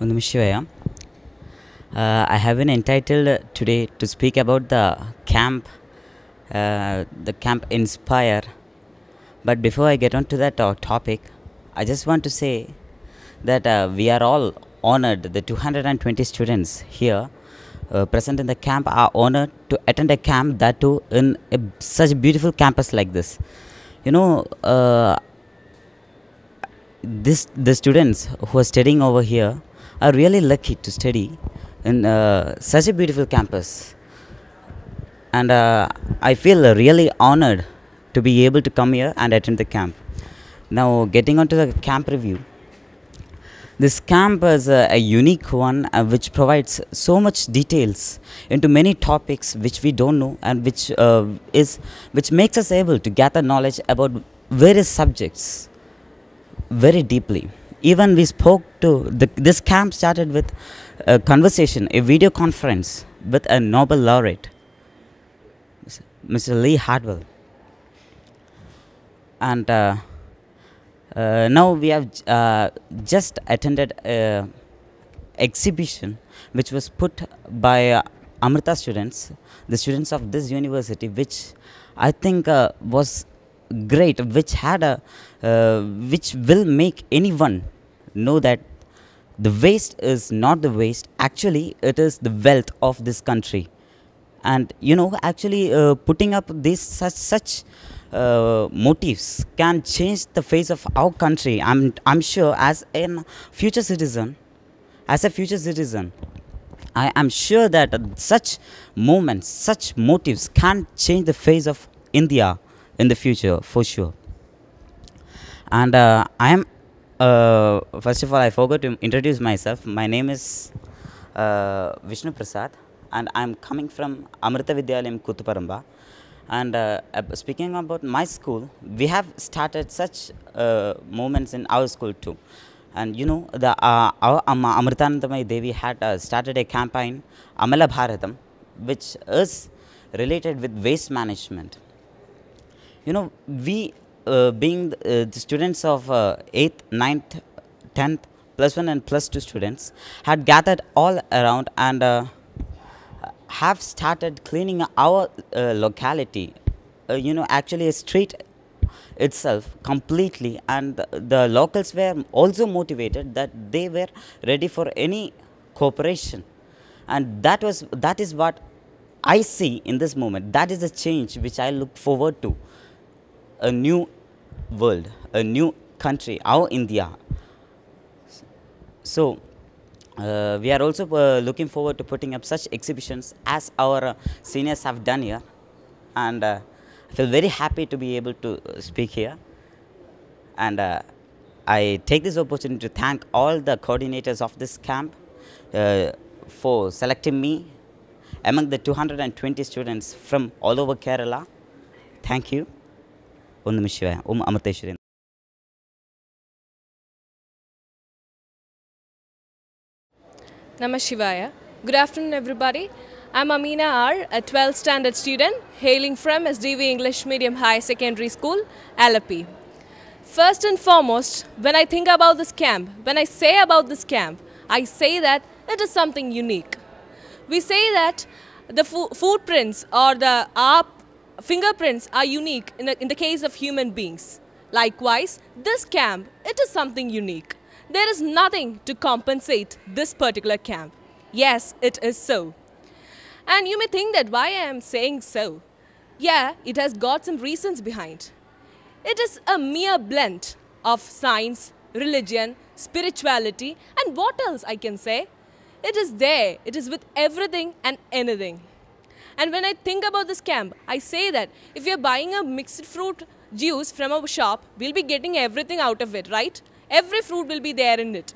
Shivaya. I have been entitled today to speak about the camp Inspire. But before I get on to that topic, I just want to say that we are all honored. The 220 students here present in the camp are honored to attend a camp, that too in such a beautiful campus like this. You know, the students who are studying over here are really lucky to study in such a beautiful campus, and I feel really honored to be able to come here and attend the camp. Now, getting on to the camp review. This camp is a unique one which provides so much details into many topics which we don't know, and which makes us able to gather knowledge about various subjects very deeply. Even we spoke to this camp started with a conversation, a video conference with a Nobel laureate, Mr. Lee Hartwell, and now we have just attended a exhibition which was put by Amrita students, the students of this university, which I think was great, which will make anyone know that the waste is not the waste. Actually, it is the wealth of this country. And actually, putting up these such motives can change the face of our country. I'm sure, as a future citizen, I am sure that such movements, such motives can change the face of India in the future, for sure. And I am, first of all, I forgot to introduce myself. My name is Vishnu Prasad, and I am coming from Amrita Vidyalayam Kutuparamba. And speaking about my school, we have started such movements in our school too. And our Amritanandamai Devi had started a campaign, Amala Bharatam, which is related with waste management. We being the students of 8th, 9th, 10th, plus 1 and plus 2 students had gathered all around and have started cleaning our locality, actually a street itself completely, and the locals were also motivated that they were ready for any cooperation, and that is what I see in this moment. That is the change which I look forward to. A new world, a new country, our India. So we are also looking forward to putting up such exhibitions as our seniors have done here, and I feel very happy to be able to speak here. And I take this opportunity to thank all the coordinators of this camp for selecting me among the 220 students from all over Kerala. Thank you. Om Shivaya. Om Amateshwari. Namah Shivaya. Good afternoon, everybody. I'm Amina R., a 12th standard student hailing from SDV English Medium High Secondary School, Alapi. First and foremost, when I think about this camp, when I say about this camp, I say that it is something unique. We say that the footprints or our fingerprints are unique in the case of human beings. Likewise, this camp, it is something unique. There is nothing to compensate this particular camp. Yes, it is so. And you may think that why I am saying so. Yeah, it has got some reasons behind. It is a mere blend of science, religion, spirituality, and what else I can say? It is there. It is with everything and anything. And when I think about this camp, I say that if we are buying a mixed fruit juice from a shop, we'll be getting everything out of it, right? Every fruit will be there in it.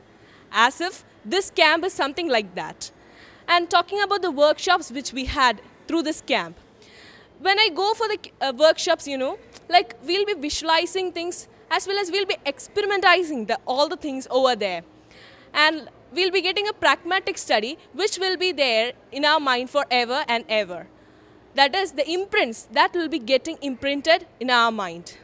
As if this camp is something like that. And talking about the workshops which we had through this camp. When I go for the workshops, like we'll be visualizing things as well as we'll be experimentizing all the things over there. And we'll be getting a pragmatic study which will be there in our mind forever and ever. That is the imprints that will be getting imprinted in our mind.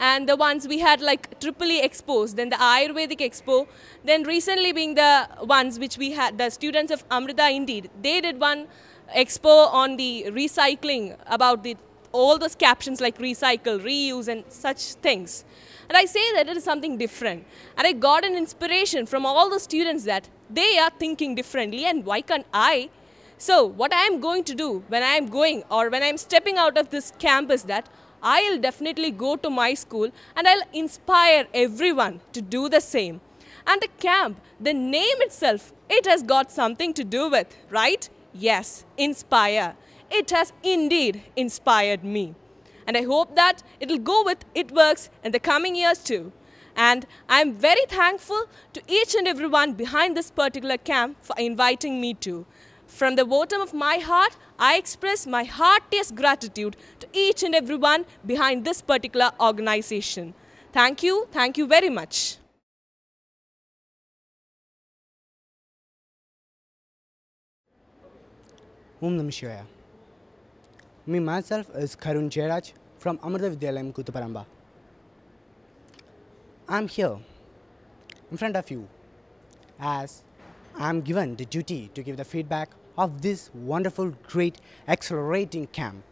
and the ones we had like Tripoli Expos, then the Ayurvedic Expo, then recently being the ones which we had, the students of Amrita Indeed, they did one expo on the recycling, about the all those captions like recycle, reuse and such things. And I say that it is something different. And I got an inspiration from all the students that they are thinking differently, and why can't I? So what I am going to do when I am going, or when I am stepping out of this campus, that I'll definitely go to my school and I'll inspire everyone to do the same. And the camp, the name itself, it has got something to do with, right? Yes, inspire. It has indeed inspired me. And I hope that it'll go with it works in the coming years too. And I'm very thankful to each and everyone behind this particular camp for inviting me to. From the bottom of my heart, I express my heartiest gratitude to each and everyone behind this particular organization. Thank you very much. Om Namah Shivaya. Me myself is Karun Jairaj from Amrita Vidyalayam Kutuparamba. I'm here in front of you as I'm given the duty to give the feedback of this wonderful, great, accelerating camp.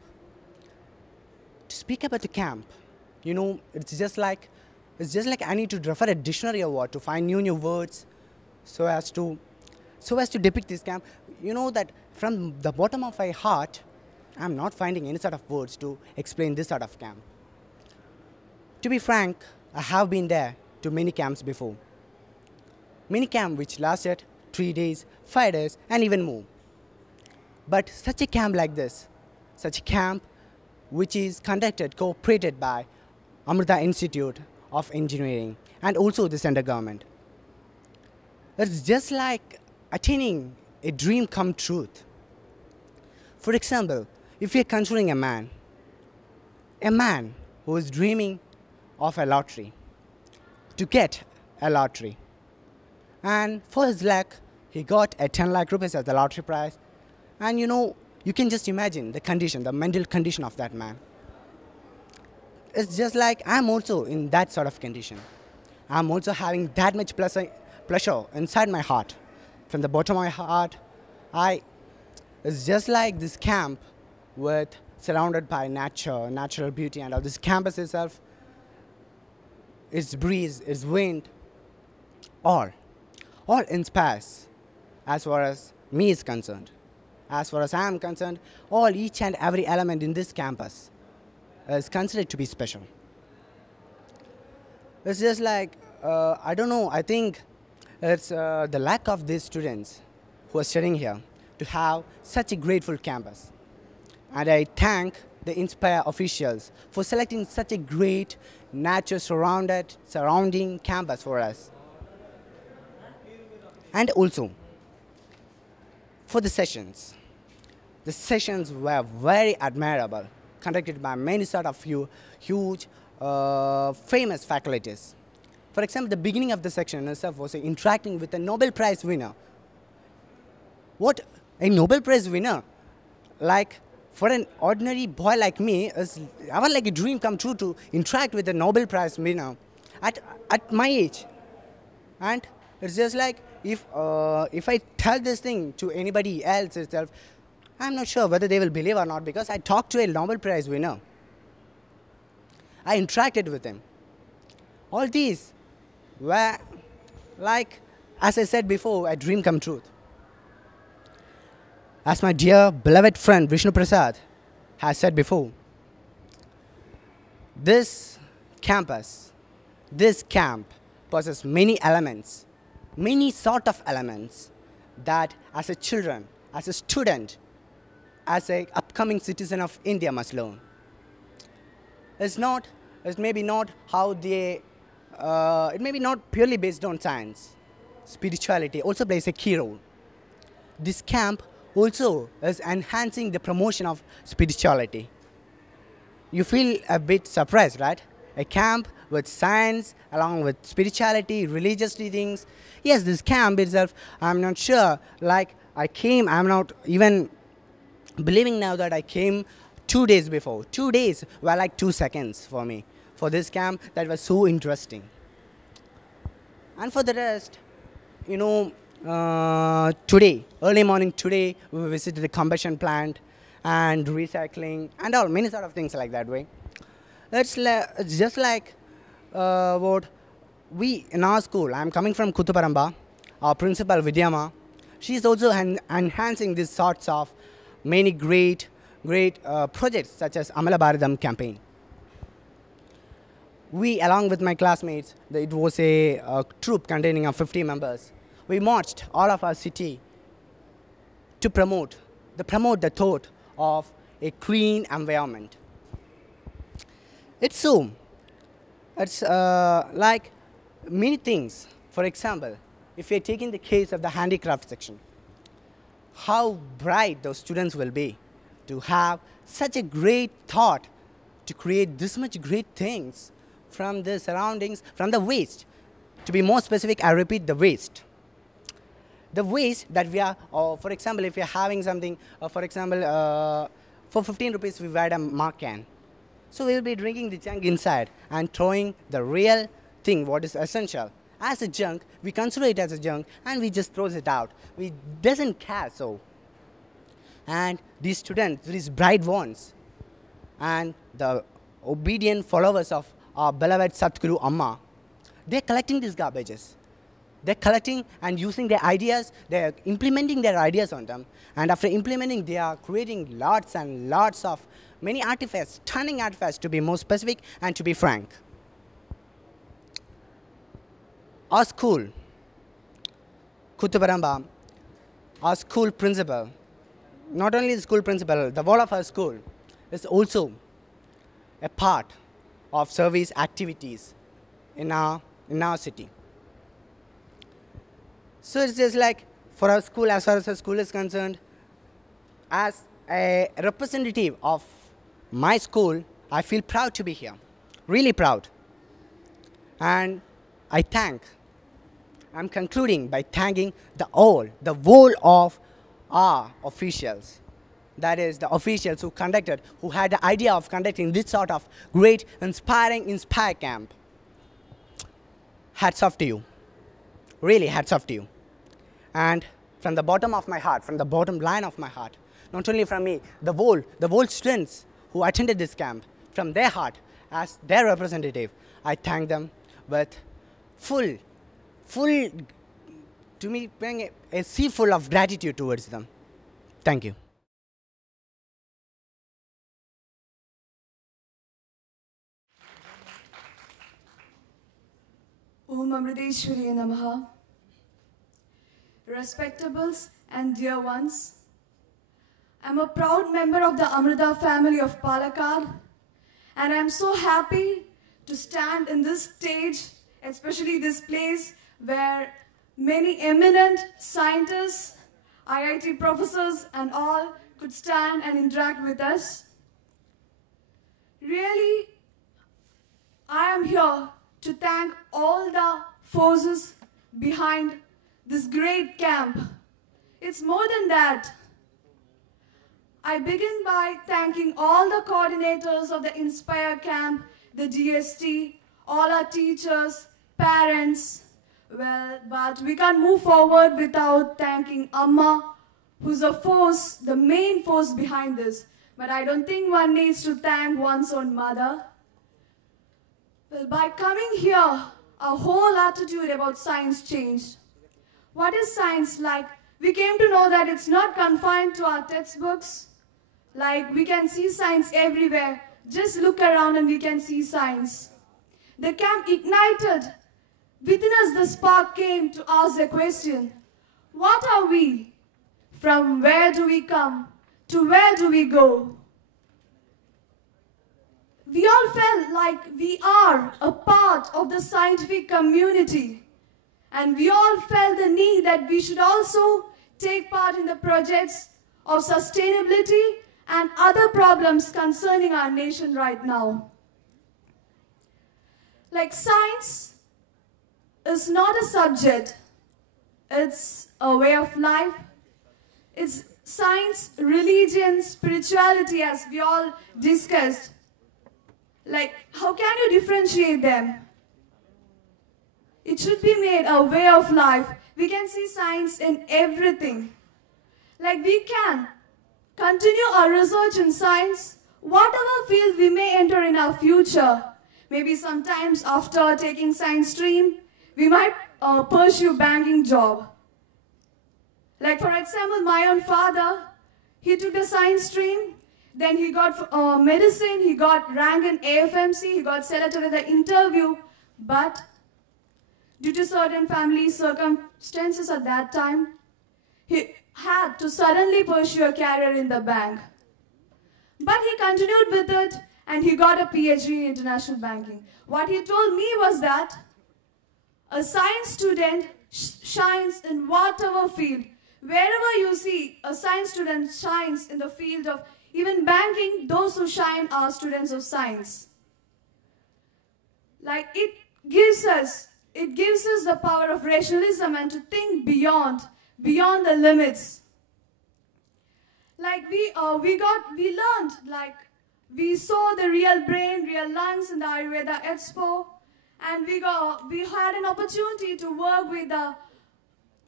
To speak about the camp, you know, it's just like I need to refer a dictionary or what to find new words so as to depict this camp. You know that from the bottom of my heart, I'm not finding any sort of words to explain this sort of camp. To be frank, I have been there to many camps before. Many camps which lasted 3 days, 5 days, and even more. But such a camp like this, such a camp which is conducted, cooperated by Amrita Institute of Engineering and also the central government. It's just like attaining a dream come true. For example, if you're considering a man who is dreaming of a lottery, to get a lottery, and for his luck, he got a 10 lakh rupees as the lottery prize, and you know, you can just imagine the condition, the mental condition of that man. It's just like I'm also in that sort of condition. I'm also having that much pleasure inside my heart. From the bottom of my heart, it's just like this camp with surrounded by nature, natural beauty, and all this campus itself, its breeze, its wind, all inspires as far as me is concerned. As far as I am concerned, each and every element in this campus is considered to be special. It's just like, I don't know, I think it's the lack of these students who are studying here to have such a grateful campus. And I thank the Inspire officials for selecting such a great nature surrounding campus for us. And also, for the sessions. The sessions were very admirable, conducted by many sort of huge, famous faculties. For example, the beginning of the section itself was interacting with a Nobel Prize winner. What? A Nobel Prize winner? Like, for an ordinary boy like me, I want like a dream come true to interact with a Nobel Prize winner at my age. And it's just like, if I tell this thing to anybody else itself, I'm not sure whether they will believe or not, because I talked to a Nobel Prize winner. I interacted with him. All these were like, as I said before, a dream come true. As my dear beloved friend Vishnu Prasad has said before, this campus, this camp possesses many elements, many sort of elements that as a children, as a student, as an upcoming citizen of India must learn. It's maybe not how they, it may be not purely based on science. Spirituality also plays a key role. This camp also is enhancing the promotion of spirituality. You feel a bit surprised, right? A camp with science along with spirituality, religious things. Yes, this camp itself, I'm not sure, like I'm not even believing now that I came 2 days before. 2 days were like 2 seconds for me. for this camp that was so interesting. And for the rest, today, early morning today, we visited the combustion plant and recycling and all many sort of things like that way. It's just like what we in our school. I'm coming from Kutuparamba. Our principal Vidyama, she is also enhancing these sorts of many great projects such as Amala Bharadam campaign. We, along with my classmates, it was a troop containing of 50 members. We marched all of our city to promote the thought of a clean environment. It's like many things. For example, if you're taking the case of the handicraft section, how bright those students will be to have such a great thought to create this much great things from the surroundings, from the waste. To be more specific, I repeat, the waste. The waste that we are, for example, if you're having something, for example, for 15 rupees we buy a mark can. So we'll be drinking the junk inside and throwing the real thing, what is essential, as a junk. We consider it as a junk and we just throws it out. We doesn't care so. And these students, these bright ones, and the obedient followers of our beloved Satguru Amma, they're collecting these garbages. They're collecting and using their ideas, they're implementing their ideas on them. And after implementing, they are creating lots and lots of many artifacts, stunning artifacts to be more specific and to be frank. Our school, Kutuparamba, our school principal, not only the school principal, the whole of our school is also a part of service activities in our city. So it's just like for our school, as far as our school is concerned, as a representative of my school, I feel proud to be here, really proud. And I'm concluding by thanking the whole of our officials. That is the officials who had the idea of conducting this sort of great, inspire camp. Hats off to you. Really, hats off to you. And from the bottom of my heart, from the bottom line of my heart, not only from me, the whole students who attended this camp, from their heart, as their representative, I thank them with full, to me, being a sea full of gratitude towards them. Thank you. Om Amriteshwari Namaha. Respectables and dear ones, I'm a proud member of the Amrita family of Palakkad, and I'm so happy to stand in this stage, especially this place where many eminent scientists, IIT professors and all could stand and interact with us. Really, I am here to thank all the forces behind this great camp. It's more than that. I begin by thanking all the coordinators of the Inspire camp, the DST, all our teachers, parents. Well, but we can't move forward without thanking Amma, who's a force, the main force behind this. But I don't think one needs to thank one's own mother. Well, by coming here, our whole attitude about science changed. What is science like? We came to know that it's not confined to our textbooks. Like, we can see science everywhere. Just look around and we can see science. The camp ignited. Within us, the spark came to ask the question, what are we? From where do we come? To where do we go? We all felt like we are a part of the scientific community. And we all felt the need that we should also take part in the projects of sustainability and other problems concerning our nation right now. Like, science is not a subject, it's a way of life. It's science, religion, spirituality, as we all discussed. Like, how can you differentiate them? It should be made a way of life. We can see science in everything. Like, we can continue our research in science, whatever field we may enter in our future. Maybe sometimes after taking science stream, we might pursue banking job. Like, for example, my own father, he took the science stream, then he got medicine, he got rank in AFMC, he got selected at the interview, but due to certain family circumstances at that time, he had to suddenly pursue a career in the bank. But he continued with it and he got a PhD in international banking. What he told me was that a science student shines in whatever field. Wherever you see a science student shines in the field of even banking, those who shine are students of science. Like, it gives us the power of rationalism and to think beyond the limits. Like, we learned, like, we saw the real brain, real lungs in the Ayurveda Expo, and we had an opportunity to work with the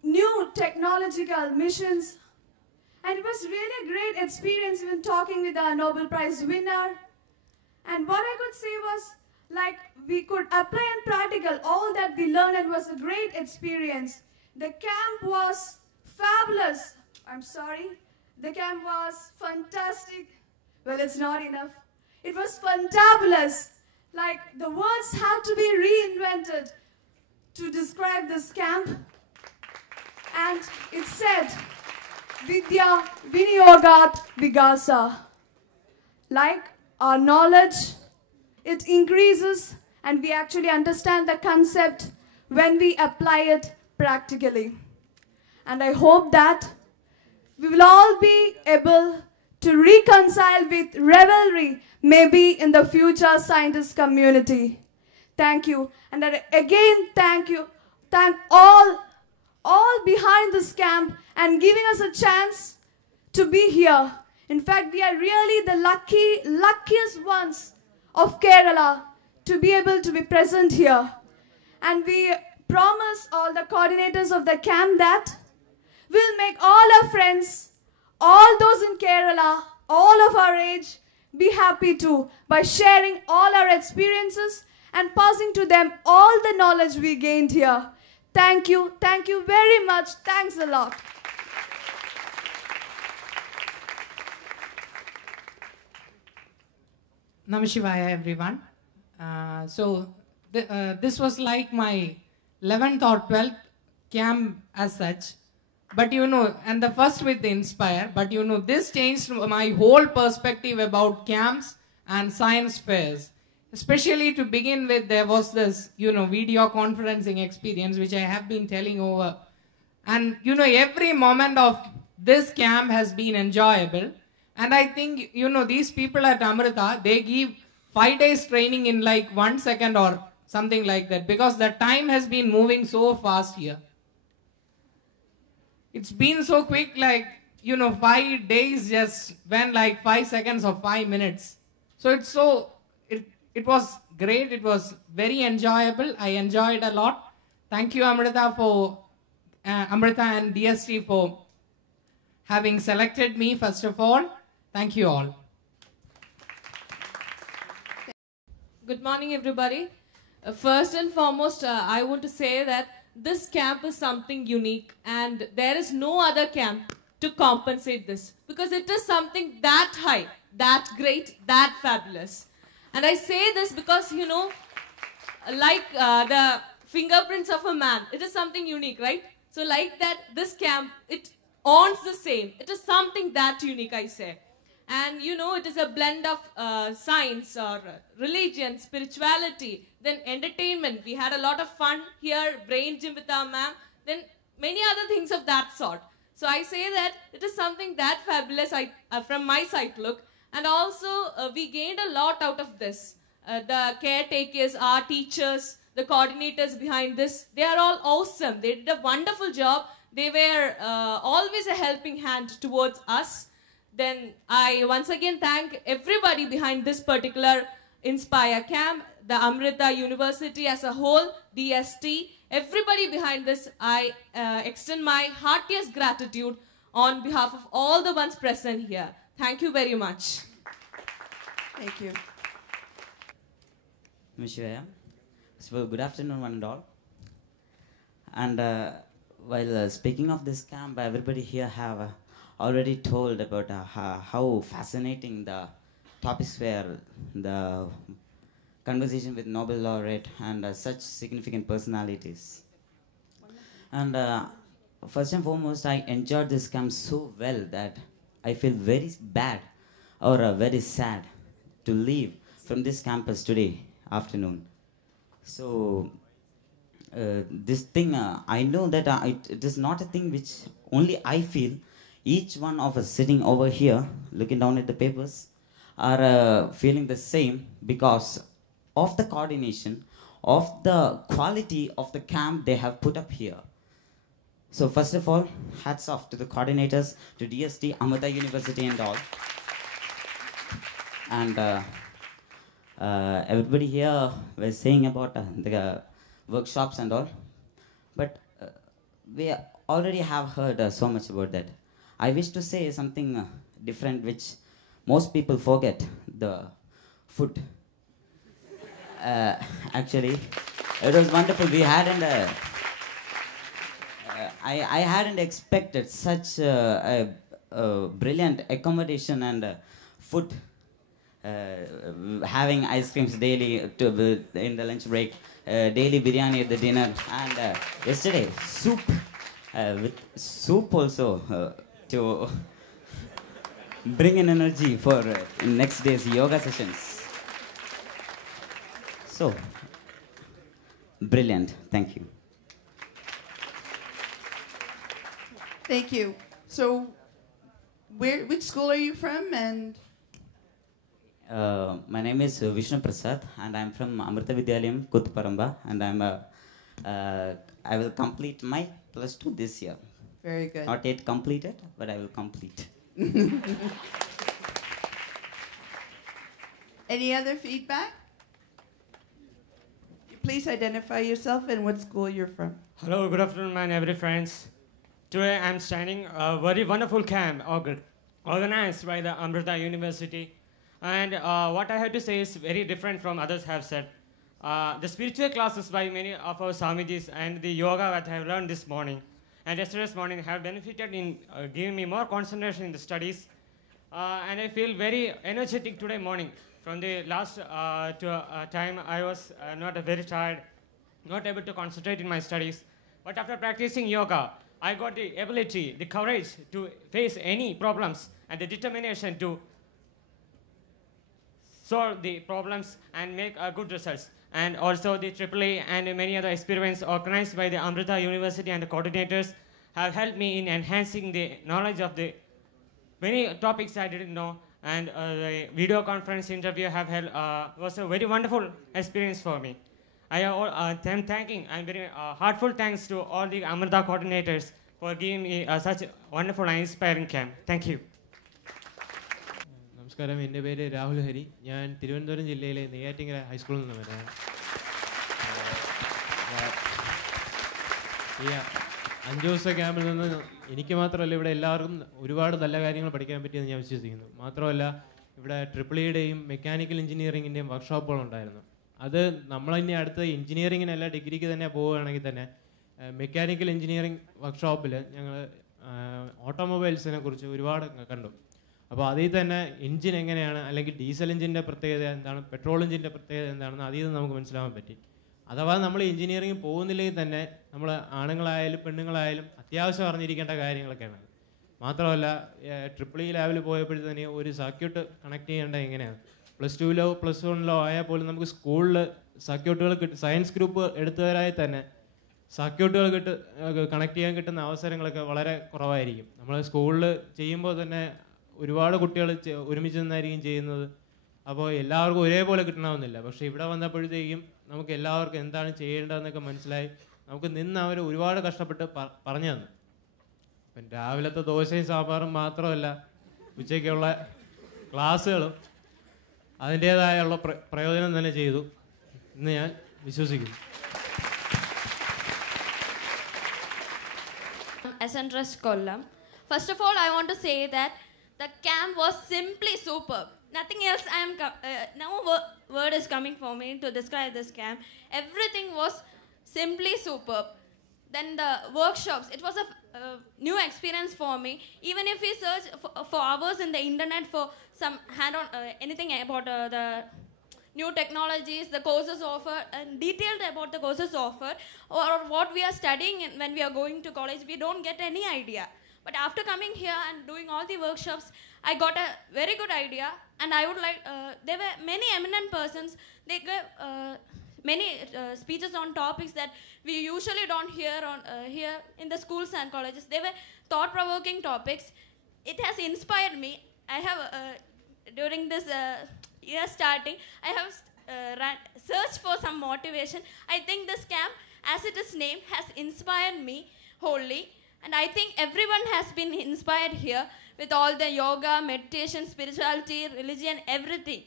new technological missions, and it was really a great experience even talking with the Nobel Prize winner. And what I could say was, like, we could apply and practical all that we learned. It was a great experience. The camp was fabulous. I'm sorry. The camp was fantastic. Well, it's not enough. It was fantabulous. Like, the words had to be reinvented to describe this camp. And it said, Vidya Viniyogat Vigasa. Like, our knowledge, it increases and we actually understand the concept when we apply it practically. And I hope that we will all be able to reconcile with revelry, maybe in the future scientist community. Thank you. And again, thank you. Thank all behind this camp and giving us a chance to be here. In fact, we are really the luckiest ones of Kerala to be able to be present here. And we promise all the coordinators of the camp that we'll make all our friends, all those in Kerala, all of our age, be happy too by sharing all our experiences and passing to them all the knowledge we gained here. Thank you very much. Thanks a lot. Namashivaya, everyone. This was like my 11th or 12th camp as such. But and the first with the Inspire, but this changed my whole perspective about camps and science fairs. Especially to begin with, there was this, video conferencing experience, which I have been telling over. And, every moment of this camp has been enjoyable. And I think, these people at Amrita, they give 5 days training in like 1 second or something like that. Because the time has been moving so fast here. It's been so quick, like, 5 days just went like 5 seconds or 5 minutes. So it was great. It was very enjoyable. I enjoyed a lot. Thank you, Amrita and DST for having selected me, first of all. Thank you all. Good morning, everybody. First and foremost, I want to say that this camp is something unique and there is no other camp to compensate this because it is something that high, that great, that fabulous. And I say this because, like the fingerprints of a man, it is something unique, right? So like that, this camp, it owns the same. It is something that unique, I say. And it is a blend of science or religion, spirituality, then entertainment. We had a lot of fun here, brain gym with our ma'am, then many other things of that sort. So I say that it is something that fabulous from my side look. And also we gained a lot out of this. The caretakers, our teachers, the coordinators behind this, they are all awesome. They did a wonderful job. They were always a helping hand towards us. Then I once again thank everybody behind this particular Inspire Camp, the Amrita University as a whole, DST, everybody behind this, I extend my heartiest gratitude on behalf of all the ones present here. Thank you very much. Thank you. Mishwaya. So, good afternoon, one and all. And while speaking of this camp, everybody here have already told about how fascinating the topics were, the conversation with Nobel laureate and such significant personalities. And first and foremost, I enjoyed this camp so well that I feel very bad or very sad to leave from this campus today afternoon. So this thing, I know that it is not a thing which only I feel. Each one of us sitting over here, looking down at the papers, are feeling the same because of the coordination, of the quality of the camp they have put up here. So first of all, hats off to the coordinators, to DST, Amrita University and all. And everybody here was saying about the workshops and all. But we already have heard so much about that. I wish to say something different which most people forget, the food. Actually, it was wonderful. We hadn't, I hadn't expected such a brilliant accommodation and food. Having ice creams daily in the lunch break, daily biryani at the dinner, and yesterday soup with soup also to bring in energy for next day's yoga sessions. So brilliant. Thank you. Thank you. So, which school are you from? And my name is Vishnu Prasad, and I'm from Amrita Vidyalayam, Kutparamba, and I will complete my +2 this year. very good. Not yet completed, but I will complete. Any other feedback? Please identify yourself and what school you're from. Hello, good afternoon, my every friends. Today I'm standing a very wonderful camp organized by the Amrita University. And what I have to say is very different from others have said. The spiritual classes by many of our Swamijis and the yoga that I have learned this morning and yesterday's morning have benefited in giving me more concentration in the studies. And I feel very energetic today morning. From the last time I was not very tired, not able to concentrate in my studies. But after practicing yoga, I got the ability, the courage to face any problems and the determination to solve the problems and make good results. And also the AAA and many other experiments organized by the Amrita University and the coordinators have helped me in enhancing the knowledge of the many topics I didn't know. And the video conference interview have held was a very wonderful experience for me. I am thanking and very heartfelt thanks to all the Amrita coordinators for giving me such a wonderful and inspiring camp. Thank you. നമസ്കാരം, എൻ്റെ പേര് രാഹുൽ ഹരി. ഞാൻ തിരുവനന്തപുരം ജില്ലയിലെ നെയ്യാറ്റിങ്കര ഹൈസ്കൂളിൽ നിന്ന് വരാം. ഈ 5 ദിവസത്തെ ക്യാമ്പിൽ നിന്ന് എനിക്ക് മാത്രമല്ല ഇവിടെ എല്ലാവർക്കും ഒരുപാട് നല്ല കാര്യങ്ങൾ പഠിക്കാൻ പറ്റിയെന്ന് ഞാൻ വിശ്വസിക്കുന്നു. മാത്രമല്ല ഇവിടെ ട്രിപ്പിളിയുടെയും മെക്കാനിക്കൽ എഞ്ചിനീയറിങ്ങിൻ്റെയും വർക്ക്ഷോപ്പുകളുണ്ടായിരുന്നു. അത് നമ്മളിനി അടുത്ത എഞ്ചിനീയറിങ്ങിനല്ല ഡിഗ്രിക്ക് തന്നെ പോവുകയാണെങ്കിൽ തന്നെ മെക്കാനിക്കൽ എഞ്ചിനീയറിംഗ് വർക്ക്ഷോപ്പിൽ ഞങ്ങൾ ഓട്ടോമൊബൈൽസിനെ കുറിച്ച് ഒരുപാട് കണ്ടു. അപ്പോൾ അതിൽ തന്നെ എഞ്ചിൻ എങ്ങനെയാണ്, അല്ലെങ്കിൽ ഡീസൽ എഞ്ചിൻ്റെ പ്രത്യേകത എന്താണ്, പെട്രോൾ എഞ്ചിൻ്റെ പ്രത്യേകത എന്താണെന്ന് അതിൽ നിന്ന് നമുക്ക് മനസ്സിലാക്കാൻ പറ്റി. അഥവാ നമ്മൾ എഞ്ചിനീയറിംഗ് പോകുന്നില്ലെങ്കിൽ തന്നെ നമ്മൾ ആണുങ്ങളായാലും പെണ്ണുങ്ങളായാലും അത്യാവശ്യം അറിഞ്ഞിരിക്കേണ്ട കാര്യങ്ങളൊക്കെയാണ്. മാത്രമല്ല ട്രിപ്പിൾ ഇ ലാബിൽ പോയപ്പോഴത്തേന് ഒരു സർക്യൂട്ട് കണക്ട് ചെയ്യേണ്ടത് എങ്ങനെയാണ്, +2 +1 ആയാൽ പോലും നമുക്ക് സ്കൂളിൽ സർക്യൂട്ടുകൾ സയൻസ് ഗ്രൂപ്പ് എടുത്തവരായി തന്നെ സർക്യൂട്ടുകൾ കണക്ട് ചെയ്യാൻ കിട്ടുന്ന അവസരങ്ങളൊക്കെ വളരെ കുറവായിരിക്കും. നമ്മൾ സ്കൂളിൽ ചെയ്യുമ്പോൾ തന്നെ ഒരുപാട് കുട്ടികൾ ഒരുമിച്ച് നിന്നായിരിക്കും ചെയ്യുന്നത്. അപ്പോൾ എല്ലാവർക്കും ഒരേപോലെ കിട്ടണമെന്നില്ല. പക്ഷേ ഇവിടെ വന്നപ്പോഴത്തേക്കും നമുക്ക് എല്ലാവർക്കും എന്താണ് ചെയ്യേണ്ടതെന്നൊക്കെ മനസ്സിലായി. നമുക്ക് നിന്ന് അവർ ഒരുപാട് കഷ്ടപ്പെട്ട് പറഞ്ഞു തന്നു. അപ്പം രാവിലത്തെ ദോശയും സാമ്പാറും മാത്രമല്ല, ഉച്ചയ്ക്കുള്ള ക്ലാസ്സുകളും അതിൻ്റേതായുള്ള പ്രയോജനം തന്നെ ചെയ്തു എന്ന് ഞാൻ വിശ്വസിക്കുന്നു. SNRS Kollam. First of all, I want to say that the camp was simply superb. Nothing else no word is coming for me to describe this camp. Everything was simply superb. Then the workshops, it was a new experience for me. Even if we search for hours in the internet for some hand-on anything about the new technologies, the courses offered, and detailed about the courses offered, or what we are studying when we are going to college, we don't get any idea. But after coming here and doing all the workshops, I got a very good idea, and I would like, there were many eminent persons, they gave many speeches on topics that we usually don't hear here in the schools and colleges. They were thought-provoking topics. It has inspired me. I have, during this year starting, I have searched for some motivation. I think this camp, as it is named, has inspired me wholly. And I think everyone has been inspired here with all the yoga, meditation, spirituality, religion, everything.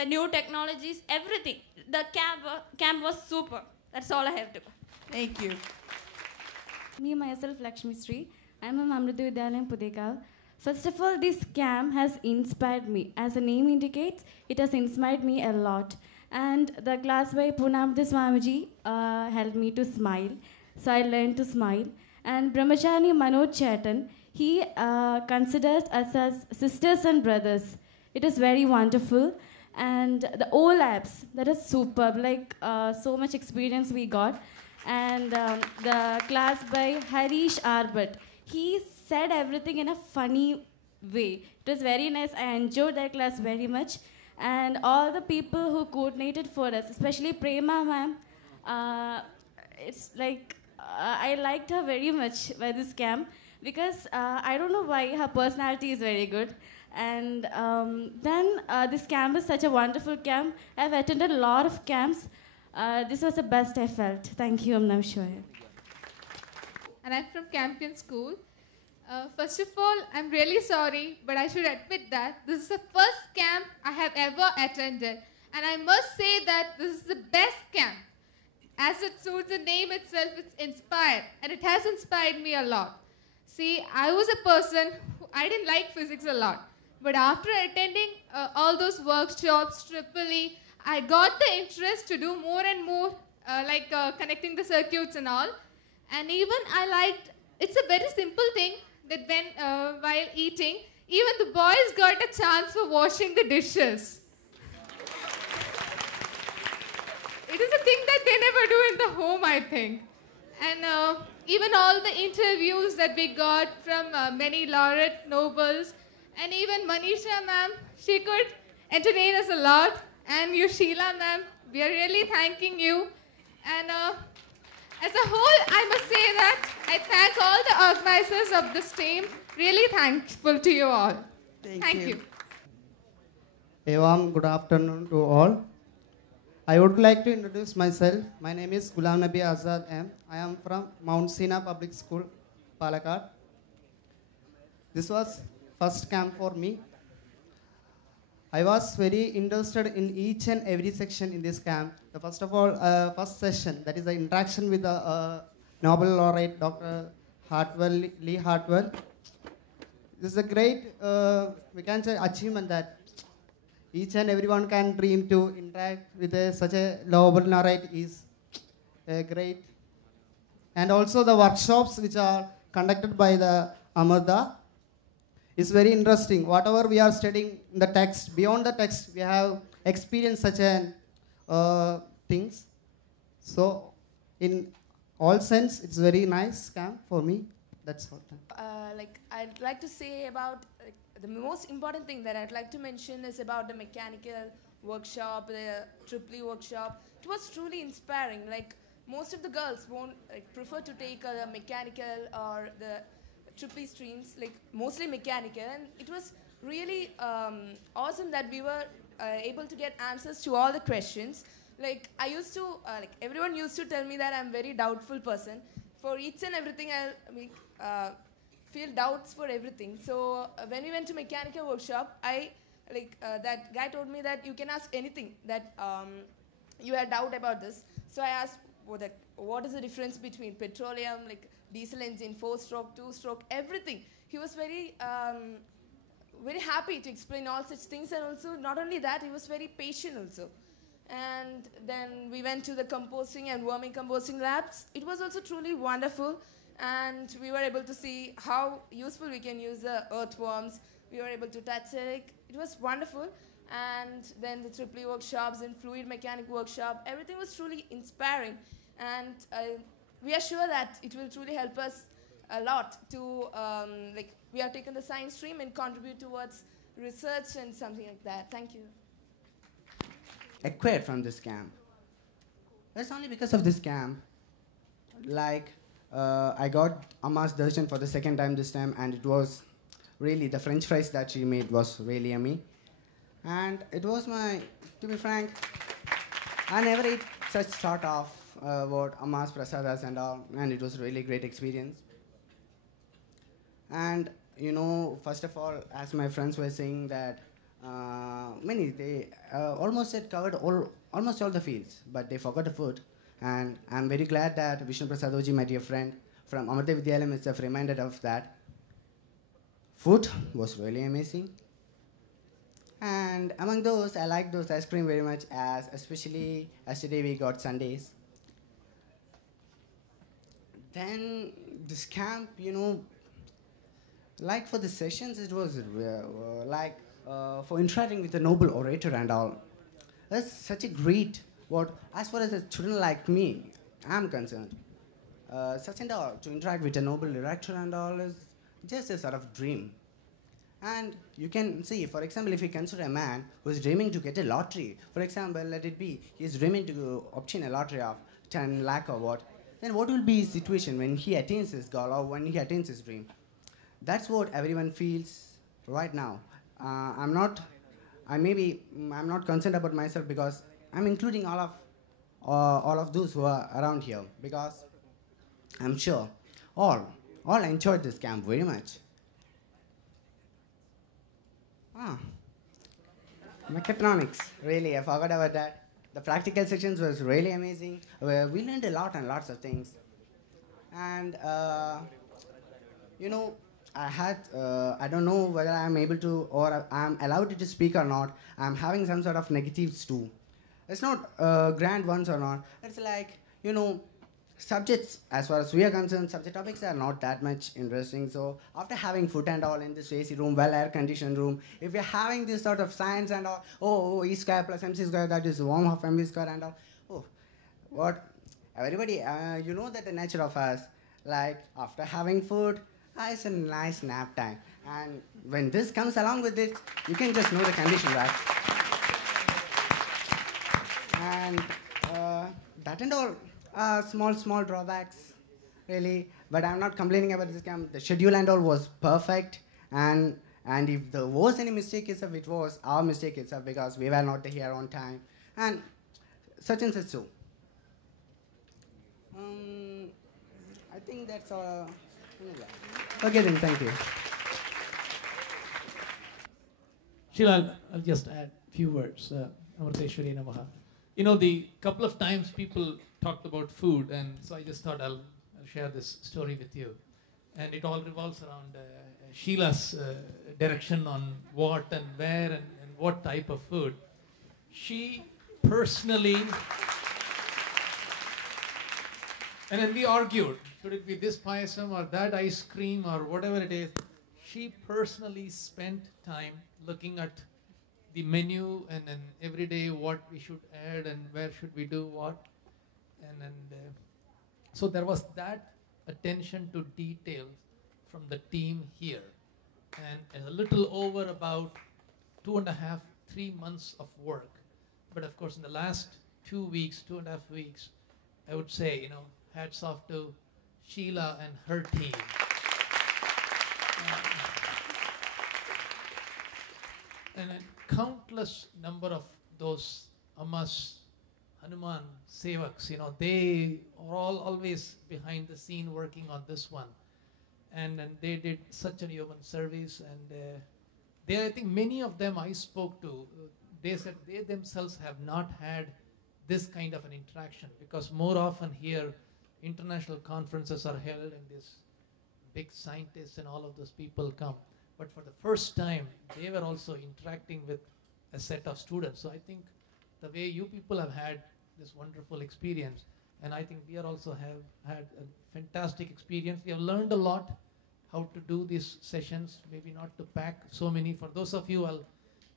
The new technologies, everything. The camp was super. That's all I have to. Thank you. Me myself, Lakshmi Sri. I'm from Amrita Vidyalayam, Pudekav. First of all, this camp has inspired me. As the name indicates, it has inspired me a lot. And the class by Punamda Swamiji helped me to smile. So I learned to smile. And Brahmachari Manoj Chetan, he considers us as sisters and brothers. It is very wonderful. And the all labs, that is superb. Like so much experience we got. And the class by Harish Arbut, he said everything in a funny way. It was very nice. I enjoyed that class very much. And all the people who coordinated for us, especially Prema ma'am, it's like I liked her very much by this camp because I don't know why, her personality is very good. And then this camp is such a wonderful camp. I've attended a lot of camps. This was the best I felt. Thank you, Om Namah Shivaya. And I'm from Campion School. First of all, I'm really sorry, but I should admit that this is the first camp I have ever attended. And I must say that this is the best camp. As it suits the name itself, it's inspired. And it has inspired me a lot. See, I was a person who I didn't like physics a lot. But after attending all those workshops, EEE, I got the interest to do more and more, connecting the circuits and all. And even I liked, it's a very simple thing that when, while eating, even the boys got a chance for washing the dishes. It is a thing that they never do in the home, I think. And even all the interviews that we got from many laureate nobles, and even Manisha ma'am, she could entertain us a lot. And you, Sheila ma'am, we are really thanking you. And as a whole, I must say that I thank all the organizers of this team. Really thankful to you all. Thank you. A warm good afternoon to all. I would like to introduce myself. My name is Ghulam Nabi Azad M. I am from Mount Sina Public School, Palakkad. This was first camp for me. I was very interested in each and every section in this camp. The first of all, first session, that is the interaction with the Nobel laureate, Dr. Lee Hartwell. This is a great, we can say, achievement that each and everyone can dream to interact with such a Nobel laureate is great. And also the workshops which are conducted by the Amarda is very interesting. Whatever we are studying in the text, beyond the text, we have experienced such things. So in all sense, it's very nice camp for me. That's all. I'd like to say about the most important thing that I'd like to mention is about the mechanical workshop, the EEE workshop. It was truly inspiring. Like most of the girls won't prefer to take the mechanical or the EEE streams, like mostly mechanical, and it was really awesome that we were able to get answers to all the questions. Like I used to, everyone used to tell me that I'm a very doubtful person. For each and everything, I feel doubts for everything. So when we went to mechanical workshop, I like that guy told me that you can ask anything that you had doubt about this. So I asked what is the difference between petroleum, like diesel engine, 4-stroke, 2-stroke, everything. He was very happy to explain all such things, and also not only that, he was very patient also. And then we went to the composting and worming composting labs. It was also truly wonderful, and we were able to see how useful we can use the earthworms. We were able to touch it. It was wonderful. And then the triple workshops and fluid mechanic workshop, everything was truly inspiring. And we are sure that it will truly help us a lot to, like, we have taken the science stream and contribute towards research and something like that. Thank you. Acquired from this camp. It's only because of this camp. Like, I got Amma's darshan for the second time this time, and it was really, the French fries that she made was really yummy. And it was to be frank, I never ate such sort of what Amma's prasadas and all, and it was really great experience. And first of all, as my friends were saying that they almost had covered almost all the fields, but they forgot the food. And I'm very glad that Vishnu Prasadoji, my dear friend from Amartya Vidyalayam, itself reminded of that. Food was really amazing. And among those, I like those ice cream very much, as especially yesterday we got sundaes. Then this camp, like for the sessions, it was like for interacting with a noble orator and all. That's such a great, as far as a student like me, I'm concerned. Such and all, to interact with a noble orator and all is just a sort of dream. And you can see, for example, if you consider a man who is dreaming to get a lottery, for example, let it be, he is dreaming to obtain a lottery of 10 lakh or what, then what will be his situation when he attains his goal or when he attains his dream? That's what everyone feels right now. I'm not concerned about myself, because I'm including all of those who are around here, because I'm sure all enjoyed this camp very much. Mechatronics, really, I forgot about that. The practical sections was really amazing. We learned a lot and lots of things. And, I don't know whether I'm able to, or I'm allowed to speak or not. I'm having some sort of negatives too. It's not grand ones or not. It's like, subjects, as far as we are concerned, subject topics are not that much interesting. So after having food and all in this AC room, well air-conditioned room, if you're having this sort of science and all, E square plus MC square, that is 1 half mv square and all, what? Everybody, you know that the nature of us, like after having food, it's a nice nap time. And when this comes along with it, you can just know the condition, right? And that and all. Small drawbacks, really, but I'm not complaining about this camp. The schedule and all was perfect, and if there was any mistake itself, it was our mistake itself, because we were not here on time, and such and such so. I think that's all. Okay then, thank you. Sheila, I'll just add a few words. Amarteshwari Namaha. The couple of times people talked about food, and so I just thought I'll share this story with you. And it all revolves around Sheila's direction on what and where and what type of food. She personally, and then we argued, should it be this payasam or that ice cream or whatever it is. She personally spent time looking at the menu and then every day what we should add and where should we do what. So there was that attention to detail from the team here. And a little over about 2.5, 3 months of work. But of course in the last 2 weeks, 2.5 weeks, I would say, hats off to Sheila and her team. And a countless number of those Ammas, Hanuman, Sevaks, they are all always behind the scene working on this one. And they did such a yeoman service, and I think many of them I spoke to, they said they themselves have not had this kind of an interaction, because more often here international conferences are held and these big scientists and all of those people come. But for the first time, they were also interacting with a set of students. So I think the way you people have had this wonderful experience, and I think we are also have had a fantastic experience. We have learned a lot how to do these sessions, maybe not to pack so many. For those of you, I'll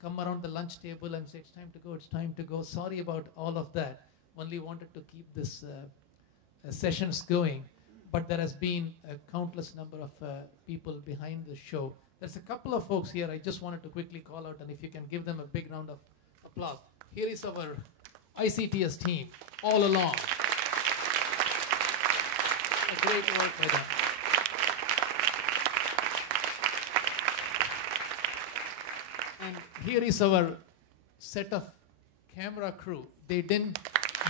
come around the lunch table and say, it's time to go, it's time to go. Sorry about all of that. Only wanted to keep this sessions going. But there has been a countless number of people behind the show. There's a couple of folks here I just wanted to quickly call out, and if you can give them a big round of applause. Here is our ICTS team all along. A great work by them. And here is our set of camera crew. They didn't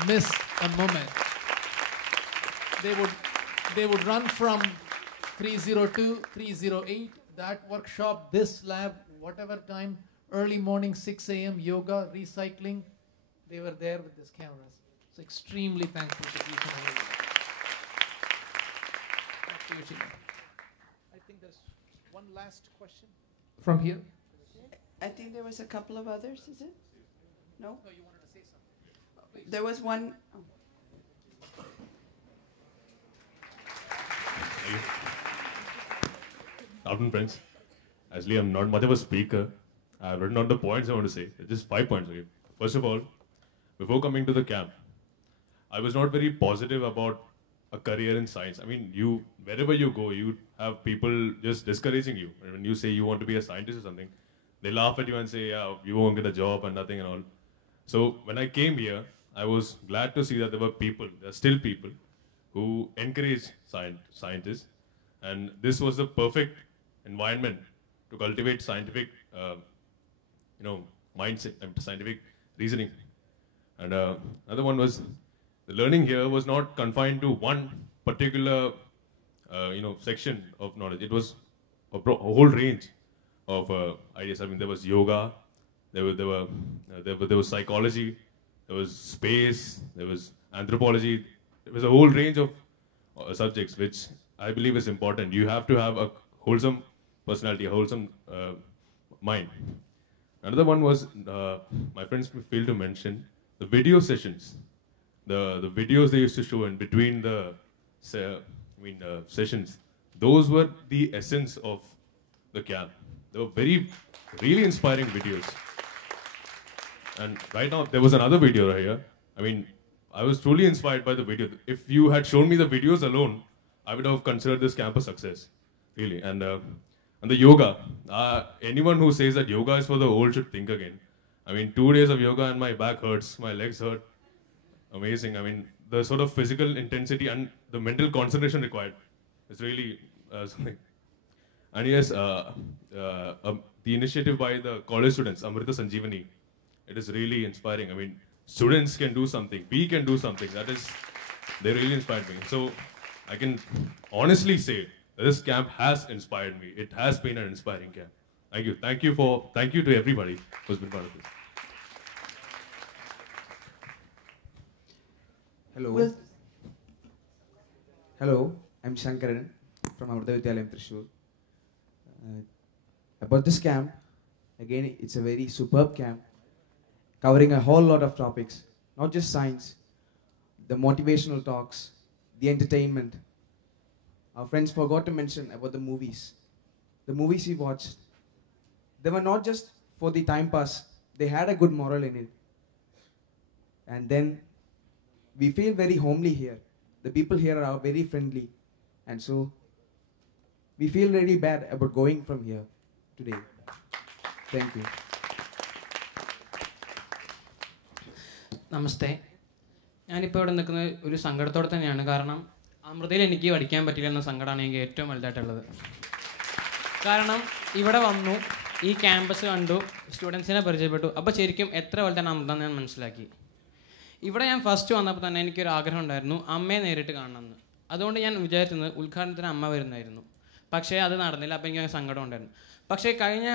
miss a moment. They would run from 302, 308, that workshop, this lab, whatever time, early morning, 6 a.m., yoga, recycling. They were there with these cameras. So extremely thankful to each and every one. Back to you, Sheila. I think there's one last question from here. I think there was a couple of others, is it? No? No, you wanted to say something. There was one. Oh. Afternoon, friends. Actually, I'm not much of a speaker. I've written out the points I want to say. Just 5 points. Okay. First of all, before coming to the camp, I was not very positive about a career in science. I mean, wherever you go, you have people just discouraging you. And when you say you want to be a scientist or something, they laugh at you and say, yeah, you won't get a job and nothing and all. So when I came here, I was glad to see that there are still people who encourage scientists. And this was the perfect environment to cultivate scientific, mindset and scientific reasoning. And another one was the learning here was not confined to one particular, section of knowledge. It was a whole range of ideas. I mean, there was yoga, there was psychology, there was space, there was anthropology. There was a whole range of subjects which I believe is important. You have to have a wholesome personality, a wholesome mind. Another one was, my friends failed to mention, the video sessions. The videos they used to show in between the sessions, those were the essence of the camp. They were really inspiring videos. And right now, there was another video right here. I mean, I was truly inspired by the video. If you had shown me the videos alone, I would have considered this camp a success, really. And the yoga, anyone who says that yoga is for the old should think again. I mean, 2 days of yoga and my back hurts, my legs hurt. Amazing. I mean, the sort of physical intensity and the mental concentration required is really something. And yes, the initiative by the college students, Amrita Sanjeevani, it is really inspiring. I mean, students can do something, we can do something. They really inspired me. So I can honestly say that this camp has inspired me. It has been an inspiring camp. Thank you. Thank you to everybody who's been part of this. Hello. Hello, I'm Shankaran from Amrita Vidyalayam Thrissur. About this camp, again, it's a very superb camp, covering a whole lot of topics, not just science, the motivational talks, the entertainment. Our friends forgot to mention about the movies. The movies we watched, they were not just for the time pass, they had a good moral in it. And then we feel very homely here. The people here are very friendly. And so we feel really bad about going from here today. Thank you. നമസ്തേ. ഞാനിപ്പോൾ ഇവിടെ നിൽക്കുന്നത് ഒരു സങ്കടത്തോടെ തന്നെയാണ്. കാരണം അമൃതയിൽ എനിക്ക് പഠിക്കാൻ പറ്റില്ല എന്ന സങ്കടമാണ് എനിക്ക് ഏറ്റവും വലുതായിട്ടുള്ളത്. കാരണം ഇവിടെ വന്നു, ഈ ക്യാമ്പസ് കണ്ടു, സ്റ്റുഡൻസിനെ പരിചയപ്പെട്ടു. അപ്പോൾ ശരിക്കും എത്ര വലുതാണ് അമൃത എന്ന് ഞാൻ മനസ്സിലാക്കി. ഇവിടെ ഞാൻ ഫസ്റ്റ് വന്നപ്പോൾ തന്നെ എനിക്കൊരു ആഗ്രഹം ഉണ്ടായിരുന്നു അമ്മയെ നേരിട്ട് കാണണമെന്ന്. അതുകൊണ്ട് ഞാൻ വിചാരിച്ചത് ഉദ്ഘാടനത്തിന് അമ്മ വരുന്നതായിരുന്നു. പക്ഷേ അത് നടന്നില്ല. അപ്പോൾ എനിക്ക് സങ്കടം ഉണ്ടായിരുന്നു. പക്ഷേ കഴിഞ്ഞ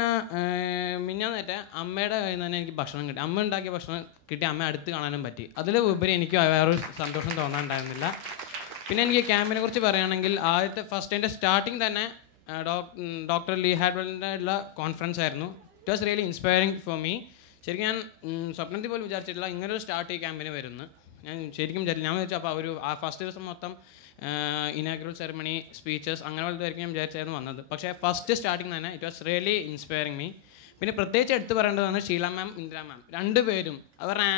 മിഞ്ഞാന്നേറ്റ അമ്മയുടെ കയ്യിൽ നിന്ന് തന്നെ എനിക്ക് ഭക്ഷണം കിട്ടി. അമ്മ ഉണ്ടാക്കിയ ഭക്ഷണം കിട്ടി, അമ്മ അടുത്ത് കാണാനും പറ്റി. അതിൽ ഉപരി എനിക്ക് വേറൊരു സന്തോഷം തോന്നാനുണ്ടായിരുന്നില്ല. പിന്നെ എനിക്ക് ക്യാമ്പിനെ കുറിച്ച് പറയുകയാണെങ്കിൽ ആദ്യത്തെ ഫസ്റ്റ് എൻ്റെ സ്റ്റാർട്ടിങ് തന്നെ ഡോക്ടർ ലീ ഹാഡ്വെലിൻ്റെ ഉള്ള കോൺഫറൻസ് ആയിരുന്നു. It was really inspiring for me. ശരിക്കും ഞാൻ സ്വപ്നത്തിൽ പോലും വിചാരിച്ചിട്ടില്ല ഇങ്ങനൊരു സ്റ്റാർട്ട് ഈ ക്യാമ്പിന് വരുന്നു. ഞാൻ ശരിക്കും വിചാരിച്ചു. ഞാൻ വിചാരിച്ചു അപ്പോൾ ഒരു ആ ഫസ്റ്റ് ദിവസം മൊത്തം ഇനാഗ്രൽ സെറമണി, സ്പീച്ചസ് അങ്ങനെ പോലത്തായിരിക്കും ഞാൻ വിചാരിച്ചായിരുന്നു വന്നത്. പക്ഷേ ഫസ്റ്റ് സ്റ്റാർട്ടിങ് തന്നെ it was really inspiring me. പിന്നെ പ്രത്യേകിച്ച് എടുത്ത് പറയേണ്ടതാണ് ഷീല മാം, ഇന്ദിര മാം, രണ്ടുപേരും അവരുടെ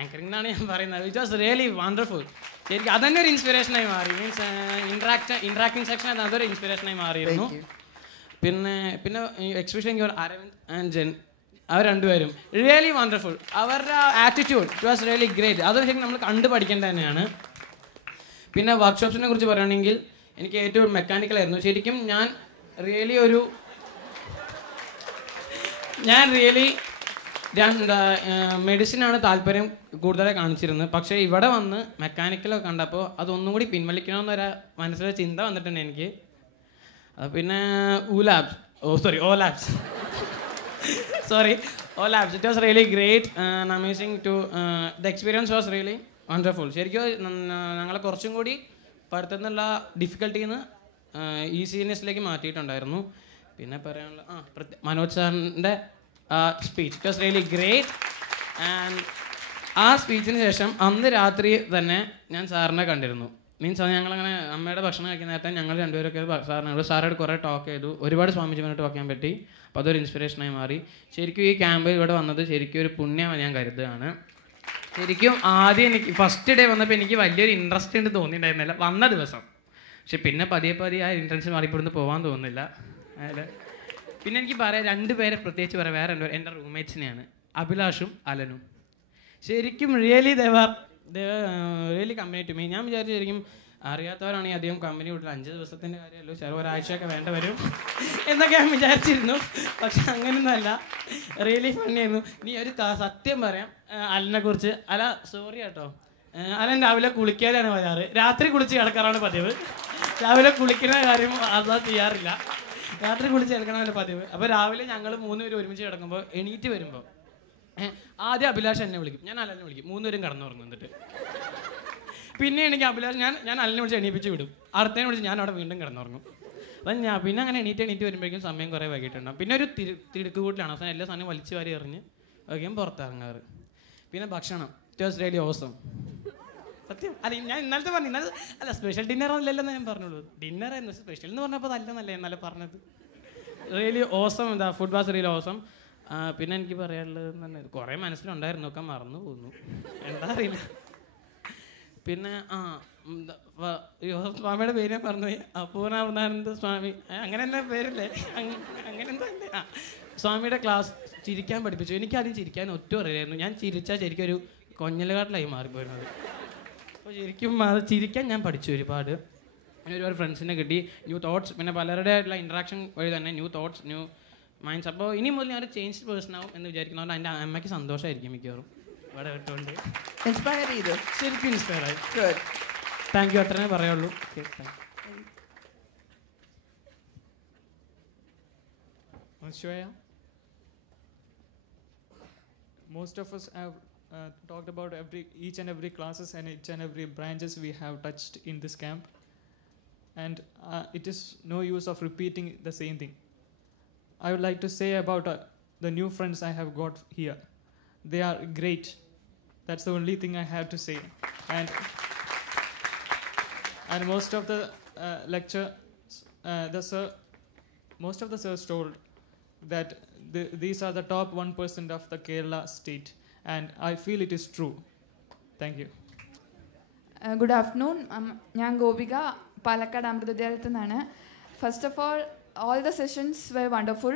ആങ്കറിംഗ് എന്നാണ് ഞാൻ പറയുന്നത്. It was really wonderful. ശരിക്കും അതന്നെ ഒരു ഇൻസ്പിറേഷനായി മാറി. മീൻസ് ഇൻട്രാക്ടിങ് സെക്ഷൻ അതൊരു ഇൻസ്പിറേഷനായി മാറിയിരുന്നു. പിന്നെ എക്സ്പെഷ്യലി എനിക്ക് അരവിന്ദ് ആൻഡ് ജെൻ, അവർ രണ്ടുപേരും റിയലി വണ്ടർഫുൾ. അവരുടെ attitude it was really great. അത് ശരിക്കും നമ്മൾ കണ്ടു പഠിക്കേണ്ടത് തന്നെയാണ്. പിന്നെ വർക്ക്ഷോപ്സിനെ കുറിച്ച് പറയുകയാണെങ്കിൽ എനിക്ക് ഏറ്റവും മെക്കാനിക്കലായിരുന്നു. ശരിക്കും ഞാൻ റിയലി മെഡിസിനാണ് താല്പര്യം കൂടുതലായി കാണിച്ചിരുന്നത്. പക്ഷേ ഇവിടെ വന്ന് മെക്കാനിക്കലൊക്കെ കണ്ടപ്പോൾ അതൊന്നും കൂടി പിൻവലിക്കണമെന്നൊരു മനസ്സിലൊരു ചിന്ത വന്നിട്ടുണ്ട് എനിക്ക്. പിന്നെ OLABs it was really great and amazing to the experience was really wonderful. ശരിക്കും ഞങ്ങളെ കുറച്ചും കൂടി പഠിത്തത്തിനുള്ള ഡിഫിക്കൽട്ടിയിൽ നിന്ന് ഈസിനെസ്സിലേക്ക് മാറ്റിയിട്ടുണ്ടായിരുന്നു. പിന്നെ പറയാനുള്ള മനോജ് സാറിൻ്റെ speech it was really great. And ആ സ്പീച്ചിന് ശേഷം അന്ന് രാത്രി തന്നെ ഞാൻ സാറിനെ കണ്ടിരുന്നു. മീൻസ് ഞങ്ങളങ്ങനെ അമ്മയുടെ ഭക്ഷണം കഴിക്കുന്ന നേരത്തെ ഞങ്ങൾ രണ്ടുപേരൊക്കെ സാറോട് കുറേ ടോക്ക് ചെയ്തു. ഒരുപാട് സ്വാമിജിമായിട്ട് ടോക്ക് ചെയ്യാൻ പറ്റി. അപ്പോൾ അതൊരു ഇൻസ്പിറേഷനായി മാറി. ശരിക്കും ഈ ക്യാമ്പിൽ ഇവിടെ വന്നത് ശരിക്കും ഒരു പുണ്യമാണ് ഞാൻ കരുതുകയാണ്. ശരിക്കും ആദ്യം എനിക്ക് ഫസ്റ്റ് ഡേ വന്നപ്പോൾ എനിക്ക് വലിയൊരു ഇൻട്രസ്റ്റ് ഉണ്ട് തോന്നിയിട്ടുണ്ടായിരുന്നില്ല വന്ന ദിവസം. പക്ഷെ പിന്നെ പതിയെ ആ ഇൻട്രസ്റ്റ് മാറിപ്പെടുന്ന് പോകാൻ തോന്നുന്നില്ല. പിന്നെ എനിക്ക് പറയാം രണ്ടുപേരെ പ്രത്യേകിച്ച് പറയാം. വേറെ രണ്ടുപേർ എൻ്റെ റൂംമേറ്റ്സിനെയാണ്, അഭിലാഷും അലനും. ശരിക്കും really really company to me. ഞാൻ വിചാരിച്ചു ശരിക്കും അറിയാത്തവരാണെങ്കിൽ അധികം കമ്പനി വിട്ടില്ല. 5 ദിവസത്തിൻ്റെ കാര്യമല്ലോ, ചില ഒരാഴ്ചയൊക്കെ വേണ്ട വരും എന്നൊക്കെ ഞാൻ വിചാരിച്ചിരുന്നു. പക്ഷെ അങ്ങനെയൊന്നുമല്ല, റിയലി ഫണ്ണിയായിരുന്നു. ഇനി ഒരു സത്യം പറയാം അലനെ കുറിച്ച്. അല സോറി കേട്ടോ, അലൻ രാവിലെ കുളിക്കാതെയാണ് വരാറ്. രാത്രി കുളിച്ച് കിടക്കാറാണ് പതിവ്. രാവിലെ കുളിക്കുന്ന കാര്യം അതാ ചെയ്യാറില്ല. രാത്രി കുളിച്ച് കിടക്കണമല്ലോ പതിവ്. അപ്പോൾ രാവിലെ ഞങ്ങൾ 3 പേരും ഒരുമിച്ച് കിടക്കുമ്പോൾ എണീറ്റ് വരുമ്പോൾ ആദ്യം അഭിലാഷ് എന്നെ വിളിക്കും, ഞാൻ അലനെ വിളിക്കും. 3 പേരും കടന്നുറങ്ങും. എന്നിട്ട് പിന്നെ എനിക്ക് അഭിലാഷ് ഞാൻ അലനെ വിളിച്ച് എണീപ്പിച്ച് വിടും. അടുത്തതിനെ വിളിച്ച് ഞാൻ അവിടെ വീണ്ടും കിടന്നുറങ്ങും. അപ്പം പിന്നെ അങ്ങനെ എണീറ്റ് വരുമ്പോഴേക്കും സമയം കുറേ വൈകിട്ടുണ്ടാകും. പിന്നെ ഒരു തിടുക്ക് കൂട്ടിലാണ് അവസാനം എല്ലാ സാധനവും വലിച്ചു വാരി എറിഞ്ഞ് വൈകിയും പുറത്തിറങ്ങാറ്. പിന്നെ ഭക്ഷണം ഇറ്റ് വാസ് റിയലി ഓസം. സത്യം അല്ല, ഞാൻ ഇന്നലത്തെ പറഞ്ഞു. അല്ല സ്പെഷ്യൽ ഡിന്നർ ഒന്നുമില്ലല്ലോ ഞാൻ പറഞ്ഞോളൂ. ഡിന്നറായിരുന്നു. സ്പെഷ്യൽ എന്ന് പറഞ്ഞപ്പോൾ അതല്ലെന്നല്ലേ എന്നാലും പറഞ്ഞത്. Really awesome. Food was really awesome. പിന്നെ എനിക്ക് പറയാനുള്ളത് തന്നെ കുറേ മനസ്സിലുണ്ടായിരുന്നു, ഒക്കെ മറന്നു പോകുന്നു, എന്താ അറിയില്ല. പിന്നെ സ്വാമിയുടെ പേര് ഞാൻ മറന്നുപോയി. പൂർണ്ണാനന്ദ സ്വാമി അങ്ങനെ തന്നെ പേരില്ലേ, അങ്ങനെ എന്താ സ്വാമിയുടെ ക്ലാസ് ചിരിക്കാൻ പഠിപ്പിച്ചു. എനിക്കാദ്യം ചിരിക്കാൻ ഒറ്റ അറിയായിരുന്നു. ഞാൻ ചിരിച്ചാൽ ശരിക്കും ഒരു കൊഞ്ഞലുകാട്ടിലായി മാറിപ്പോയിരുന്നത്. അപ്പോൾ ശരിക്കും അത് ചിരിക്കാൻ ഞാൻ പഠിച്ചു ഒരുപാട്. പിന്നെ ഒരുപാട് ഫ്രണ്ട്സിനെ കിട്ടി, ന്യൂ തോട്ട്സ്. പിന്നെ പലരുടെ ആയിട്ടുള്ള ഇൻട്രാക്ഷൻ വഴി തന്നെ ന്യൂ തോട്ട്സ്, ന്യൂ മൈൻഡ്സ്. അപ്പോൾ ഇനി മുതൽ ഞാൻ ഒരു ചേഞ്ച് പേഴ്സൺ ആവും എന്ന് വിചാരിക്കുന്നതുകൊണ്ട് എൻ്റെ അമ്മയ്ക്ക് സന്തോഷമായിരിക്കും മിക്കവാറും ഇവിടെ കേട്ടുകൊണ്ട്. ഇൻസ്പയർ ചെയ്തു, ശരിക്കും ഇൻസ്പയർ ആയി. താങ്ക് യു, അത്രേ പറയുള്ളൂ. Most of us have talked about each and every classes and each and every branches we have touched in this camp, and it is no use of repeating the same thing. I would like to say about the new friends I have got here. They are great. That's the only thing I have to say. And most of the lecture, most of the sirs told that these are the top 1% of the Kerala state, and I feel it is true. Thank you. Good afternoon. ഞാൻ ഗോപിക, പാലക്കാട് അമൃതവിദ്യാലയത്തിൽ നിന്നാണ്. First of all the sessions were wonderful.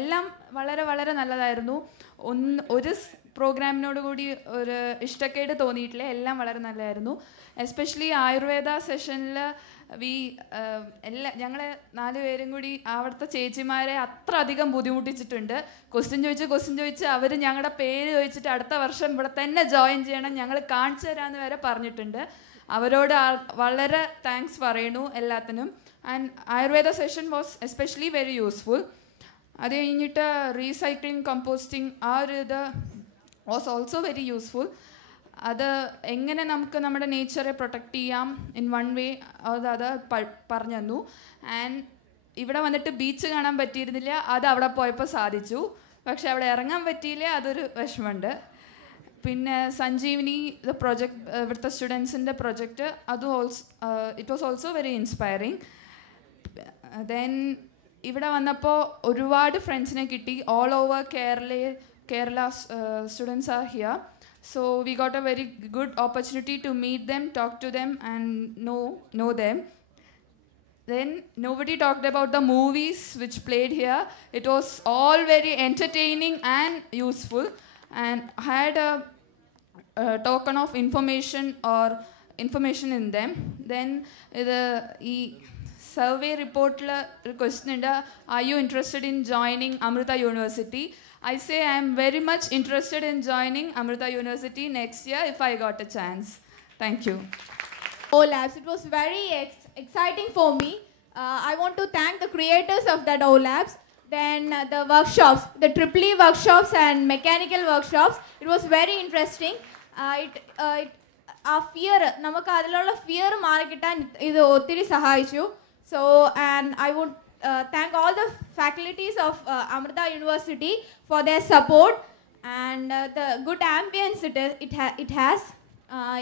എല്ലാം വളരെ വളരെ നല്ലതായിരുന്നു. ഒരു പ്രോഗ്രാമിനോട് കൂടി ഒരു ഇഷ്ടക്കേട് തോന്നിയിട്ടില്ല. എല്ലാം വളരെ നല്ലതായിരുന്നു. എസ്പെഷ്യലി ആയുർവേദ സെഷനിൽ ഞങ്ങൾ 4 പേരും കൂടി അവിടുത്തെ ചേച്ചിമാരെ അത്ര അധികം ബുദ്ധിമുട്ടിച്ചിട്ടുണ്ട്. ക്വസ്റ്റ്യൻ ചോദിച്ച് അവർ ഞങ്ങളുടെ പേര് ചോദിച്ചിട്ട് അടുത്ത വർഷം ഇവിടെ തന്നെ ജോയിൻ ചെയ്യണം, ഞങ്ങൾ കാണിച്ചു തരാമെന്ന് വരെ പറഞ്ഞിട്ടുണ്ട്. അവരോട് വളരെ താങ്ക്സ് പറയുന്നു എല്ലാത്തിനും. And Ayurveda session was especially very useful. അത് കഴിഞ്ഞിട്ട് റീസൈക്ലിംഗ് കമ്പോസ്റ്റിംഗ് ആ ഒരു ഇത് വാസ് ഓൾസോ വെരി യൂസ്ഫുൾ. അത് എങ്ങനെ നമുക്ക് നമ്മുടെ നേച്ചറെ പ്രൊട്ടക്റ്റ് ചെയ്യാം ഇൻ വൺ വേ അത് പറഞ്ഞു തന്നു. ആൻഡ് ഇവിടെ വന്നിട്ട് ബീച്ച് കാണാൻ പറ്റിയിരുന്നില്ല, അത് അവിടെ പോയപ്പോൾ സാധിച്ചു. പക്ഷെ അവിടെ ഇറങ്ങാൻ പറ്റിയില്ല, അതൊരു വിഷമമുണ്ട്. പിന്നെ സഞ്ജീവനി പ്രൊജക്ട്, ഇവിടുത്തെ സ്റ്റുഡൻസിൻ്റെ പ്രൊജക്റ്റ്, അതും it was also very inspiring. Then ഇവിടെ വന്നപ്പോൾ ഒരുപാട് ഫ്രണ്ട്സിനെ കിട്ടി. All over Kerala students are here. So we got a very good opportunity to meet them, talk to them and know them. Then nobody talked about the movies which played here. It was all very entertaining and useful, and had a token of information or information in them. Then the survey report la question unda, are you interested in joining Amrita University? I say I am very much interested in joining Amrita University next year if I got a chance. Thank you. OLabs, it was very exciting for me. I want to thank the creators of that OLabs. Then the workshops, the EEE workshops and mechanical workshops, it was very interesting. Our fear, namakku adilulla fear maarikittan idu ottiri sahayichu. So, and I would thank all the faculties of Amrita University for their support and the good ambience it has.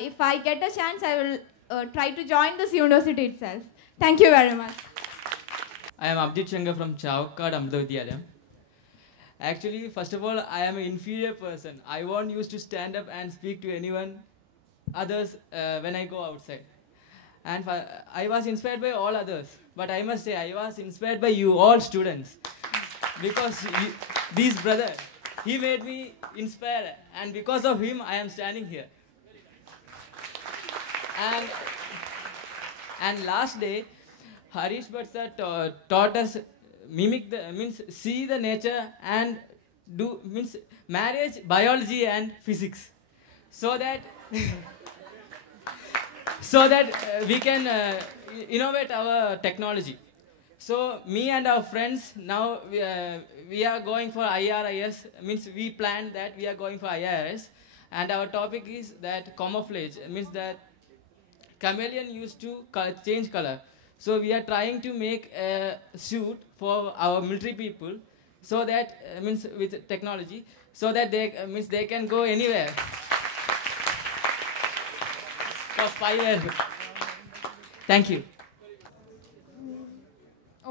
If I get a chance, I will try to join this university itself. Thank you very much. I am Abhijit Shankar from Chowkad Amrita Vidyalayam. Actually, first of all, I am an inferior person. I won't use to stand up and speak to anyone others when I go outside. And I was inspired by all others. But I must say, I was inspired by you, all students. Because this brother, he made me inspired. And because of him, I am standing here. And last day, Harish Bhatt sir taught us means see the nature and do means marriage, biology and physics. So that we can innovate our technology. So me and our friends now we are going for IRIS, means we planned that we are going for IRIS, and our topic is that camouflage, means that chameleon used to change color. So we are trying to make a suit for our military people, so that means with technology, so that they can go anywhere. For 5 years. Thank you.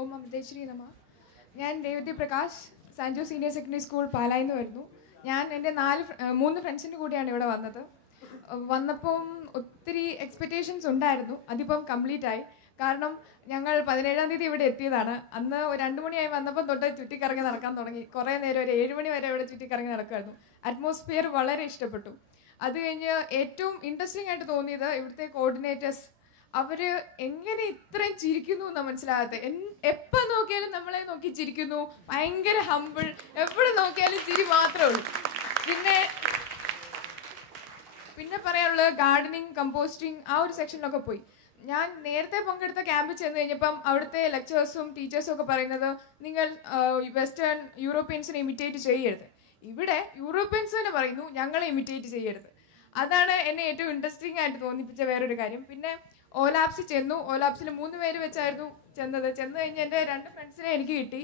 ഓം അമൃതേശ്വരി നമ. ഞാൻ Revathi Prakash, Sanjo senior secondary school പാലായിൽ നിന്ന് വരുന്നു. ഞാൻ എൻ്റെ 3 ഫ്രണ്ട്സിൻ്റെ കൂടെയാണ് ഇവിടെ വന്നത്. വന്നപ്പം ഒത്തിരി എക്സ്പെക്റ്റേഷൻസ് ഉണ്ടായിരുന്നു. അതിപ്പം കംപ്ലീറ്റ് ആയി. കാരണം ഞങ്ങൾ 17-ാം തീയതി ഇവിടെ എത്തിയതാണ്. അന്ന് 2 മണിയായി വന്നപ്പം തൊട്ട് ചുറ്റിക്കറങ്ങി നടക്കാൻ തുടങ്ങി. കുറേ നേരം, ഒരു 7 മണി വരെ ഇവിടെ ചുറ്റിക്കറങ്ങി നടക്കുമായിരുന്നു. അറ്റ്മോസ്ഫിയർ വളരെ ഇഷ്ടപ്പെട്ടു. അത് കഴിഞ്ഞ് ഏറ്റവും ഇൻട്രസ്റ്റിംഗ് ആയിട്ട് തോന്നിയത് ഇവിടുത്തെ കോർഡിനേറ്റേഴ്സ്. അവർ എങ്ങനെ ഇത്രയും ചിരിക്കുന്നു എന്നാണ് മനസ്സിലാകാത്ത. എപ്പോൾ നോക്കിയാലും നമ്മളെ നോക്കി ചിരിക്കുന്നു. ഭയങ്കര ഹമ്പിൾ, എവിടെ നോക്കിയാലും ചിരി മാത്രമേ ഉള്ളൂ. പിന്നെ പറയാനുള്ളത് ഗാർഡനിങ്, കമ്പോസ്റ്റിംഗ്, ആ ഒരു സെക്ഷനിലൊക്കെ പോയി. ഞാൻ നേരത്തെ പങ്കെടുത്ത ക്യാമ്പിൽ ചെന്ന് കഴിഞ്ഞപ്പം അവിടുത്തെ ലെക്ചേഴ്സും ടീച്ചേഴ്സും ഒക്കെ പറയുന്നത് നിങ്ങൾ വെസ്റ്റേൺ യൂറോപ്യൻസിനെ ഇമിറ്റേറ്റ് ചെയ്യരുത്. ഇവിടെ യൂറോപ്യൻസ് തന്നെ പറയുന്നു ഞങ്ങളെ ഇമിറ്റേറ്റ് ചെയ്യരുത്. അതാണ് എന്നെ ഏറ്റവും ഇൻട്രസ്റ്റിംഗ് ആയിട്ട് തോന്നിപ്പിച്ച വേറൊരു കാര്യം. പിന്നെ ഓലാബ്സിൽ ചെന്നു. ഓലാബ്സിൽ 3 പേര് വെച്ചായിരുന്നു ചെന്ന് കഴിഞ്ഞ് എൻ്റെ 2 ഫ്രണ്ട്സിനെ എനിക്ക് കിട്ടി.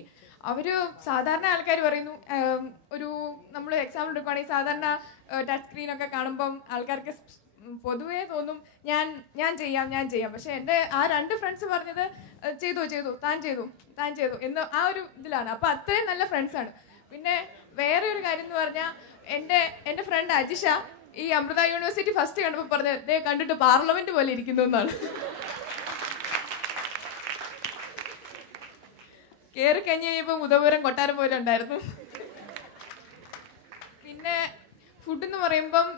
അവർ സാധാരണ ആൾക്കാർ പറയുന്നു, ഒരു നമ്മൾ എക്സാമ്പിൾ എടുക്കുകയാണെങ്കിൽ സാധാരണ ടച്ച് സ്ക്രീനൊക്കെ കാണുമ്പം ആൾക്കാർക്ക് പൊതുവേ തോന്നും ഞാൻ ചെയ്യാം. പക്ഷെ എൻ്റെ ആ 2 ഫ്രണ്ട്സ് പറഞ്ഞത് ചെയ്തു താൻ ചെയ്തു എന്ന് ആ ഒരു ഇതിലാണ്. അപ്പോൾ അത്രയും നല്ല ഫ്രണ്ട്സാണ്. പിന്നെ വേറെ ഒരു കാര്യം എന്ന് പറഞ്ഞാൽ എൻ്റെ ഫ്രണ്ട് അജിഷ ഈ അമൃത യൂണിവേഴ്സിറ്റി ഫസ്റ്റ് കണ്ടപ്പോൾ പറഞ്ഞത് ദേ കണ്ടിട്ട് പാർലമെന്റ് പോലെ ഇരിക്കുന്നു എന്നാണ്. കയറി കഴിഞ്ഞ് കഴിഞ്ഞപ്പോൾ ഉദയപുരം കൊട്ടാരം പോലെ ഉണ്ടായിരുന്നു. പിന്നെ ഫുഡ് എന്ന് പറയുമ്പം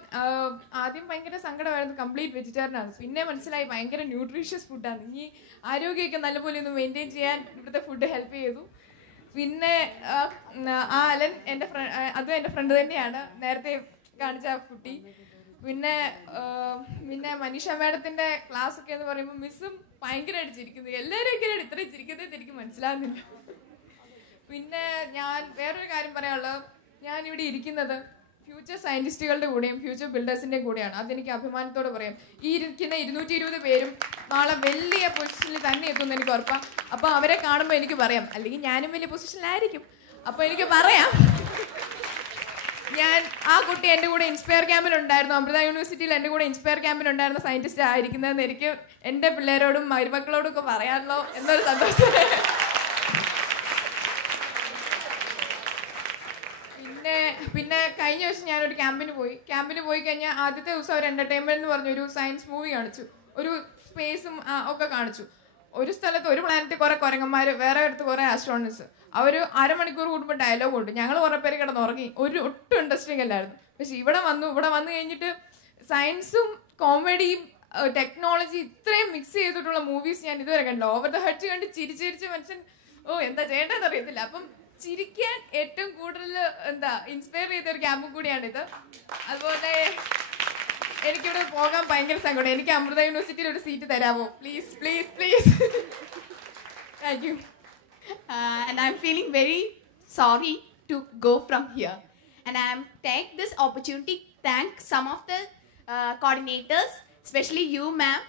ആദ്യം ഭയങ്കര സങ്കടമായിരുന്നു, കംപ്ലീറ്റ് വെജിറ്റേറിയൻ ആണ്. പിന്നെ മനസ്സിലായി ഭയങ്കര ന്യൂട്രീഷ്യസ് ഫുഡാണ്. ഇനി ആരോഗ്യമൊക്കെ നല്ലപോലെ ഒന്ന് മെയിൻറ്റെയിൻ ചെയ്യാൻ ഇവിടുത്തെ ഫുഡ് ഹെൽപ്പ് ചെയ്തു. പിന്നെ ആ അലൻ അതും എൻ്റെ ഫ്രണ്ട് തന്നെയാണ്, നേരത്തെ കാണിച്ച കുട്ടി. പിന്നെ പിന്നെ മനീഷ മാഡത്തിന്റെ ക്ലാസ് ഒക്കെ എന്ന് പറയുമ്പോൾ മിസ്സും ഭയങ്കരമായിട്ട് ചിരിക്കുന്നു. എല്ലാവരും എങ്ങനെയാണ് ഇത്രയും ചിരിക്കുന്നത് എനിക്ക് മനസ്സിലാകുന്നില്ല. പിന്നെ ഞാൻ വേറൊരു കാര്യം പറയാനുള്ളത്, ഞാൻ ഇവിടെ ഇരിക്കുന്നത് ഫ്യൂച്ചർ സയന്റിസ്റ്റുകളുടെ കൂടെയും ഫ്യൂച്ചർ ബിൽഡേഴ്സിന്റെയും കൂടെയാണ്. അതെനിക്ക് അഭിമാനത്തോടെ പറയാം. ഈ ഇരിക്കുന്ന 220 പേരും നാളെ വലിയ പൊസിഷനിൽ തന്നെ എത്തുമെന്ന് എനിക്ക് ഉറപ്പാണ്. അപ്പോൾ അവരെ കാണുമ്പോൾ എനിക്ക് പറയാം, അല്ലെങ്കിൽ ഞാനും വലിയ പൊസിഷനിലായിരിക്കും. അപ്പോൾ എനിക്ക് പറയാം, ഞാൻ ആ കുട്ടി എൻ്റെ കൂടെ ഇൻസ്പയർ ക്യാമ്പിലുണ്ടായിരുന്നു, അമൃത യൂണിവേഴ്സിറ്റിയിൽ എൻ്റെ കൂടെ ഇൻസ്പയർ ക്യാമ്പിലുണ്ടായിരുന്ന സയന്റിസ്റ്റ് ആയിരിക്കുന്നതെന്ന് എനിക്ക് എൻ്റെ പിള്ളേരോടും മരുമക്കളോടും ഒക്കെ പറയാമല്ലോ എന്നൊരു സന്തോഷം. പിന്നെ കഴിഞ്ഞ ദിവസം ഞാനൊരു ക്യാമ്പിന് പോയി കഴിഞ്ഞാൽ ആദ്യത്തെ ദിവസം ഒരു എന്റർടൈൻമെന്റ് എന്ന് പറഞ്ഞ ഒരു സയൻസ് മൂവി കാണിച്ചു, ഒരു സ്പേസും ഒക്കെ കാണിച്ചു. ഒരു സ്ഥലത്ത് ഒരു പ്ലാനറ്റ് കുറെ കുരങ്ങന്മാർ, വേറെ അടുത്ത് കുറെ ആസ്ട്രോണറ്റ്സ്. അവർ അരമണിക്കൂർ കൂടുമ്പോൾ ഡയലോഗ് ഉണ്ട്. ഞങ്ങൾ കുറെ പേര് കിടന്നുറങ്ങി, ഒട്ടും ഇൻട്രസ്റ്റിംഗ് അല്ലായിരുന്നു. പക്ഷെ ഇവിടെ വന്നു കഴിഞ്ഞിട്ട് സയൻസും കോമഡിയും ടെക്നോളജി ഇത്രയും മിക്സ് ചെയ്തിട്ടുള്ള മൂവീസ് ഞാൻ ഇതുവരെ കണ്ടു. ഓവർ ദ ഹെഡ് കണ്ട് ചിരിച്ച് മനുഷ്യൻ എന്താ ചെയ്യേണ്ടതെന്ന് അറിയത്തില്ല. അപ്പം ചിരിക്കാൻ ഏറ്റവും കൂടുതൽ ഇൻസ്പയർ ചെയ്ത ഒരു ക്യാമ്പും കൂടിയാണിത്. അതുപോലെ എനിക്കിവിടെ പോകാൻ ഭയങ്കര സങ്കടം. എനിക്ക് അമൃത യൂണിവേഴ്സിറ്റിയിൽ ഒരു സീറ്റ് തരാമോ? Please please please. Thank you. And I'm feeling very sorry to go from here. And I'm take this opportunity to thank some of the coordinators, especially you, ma'am.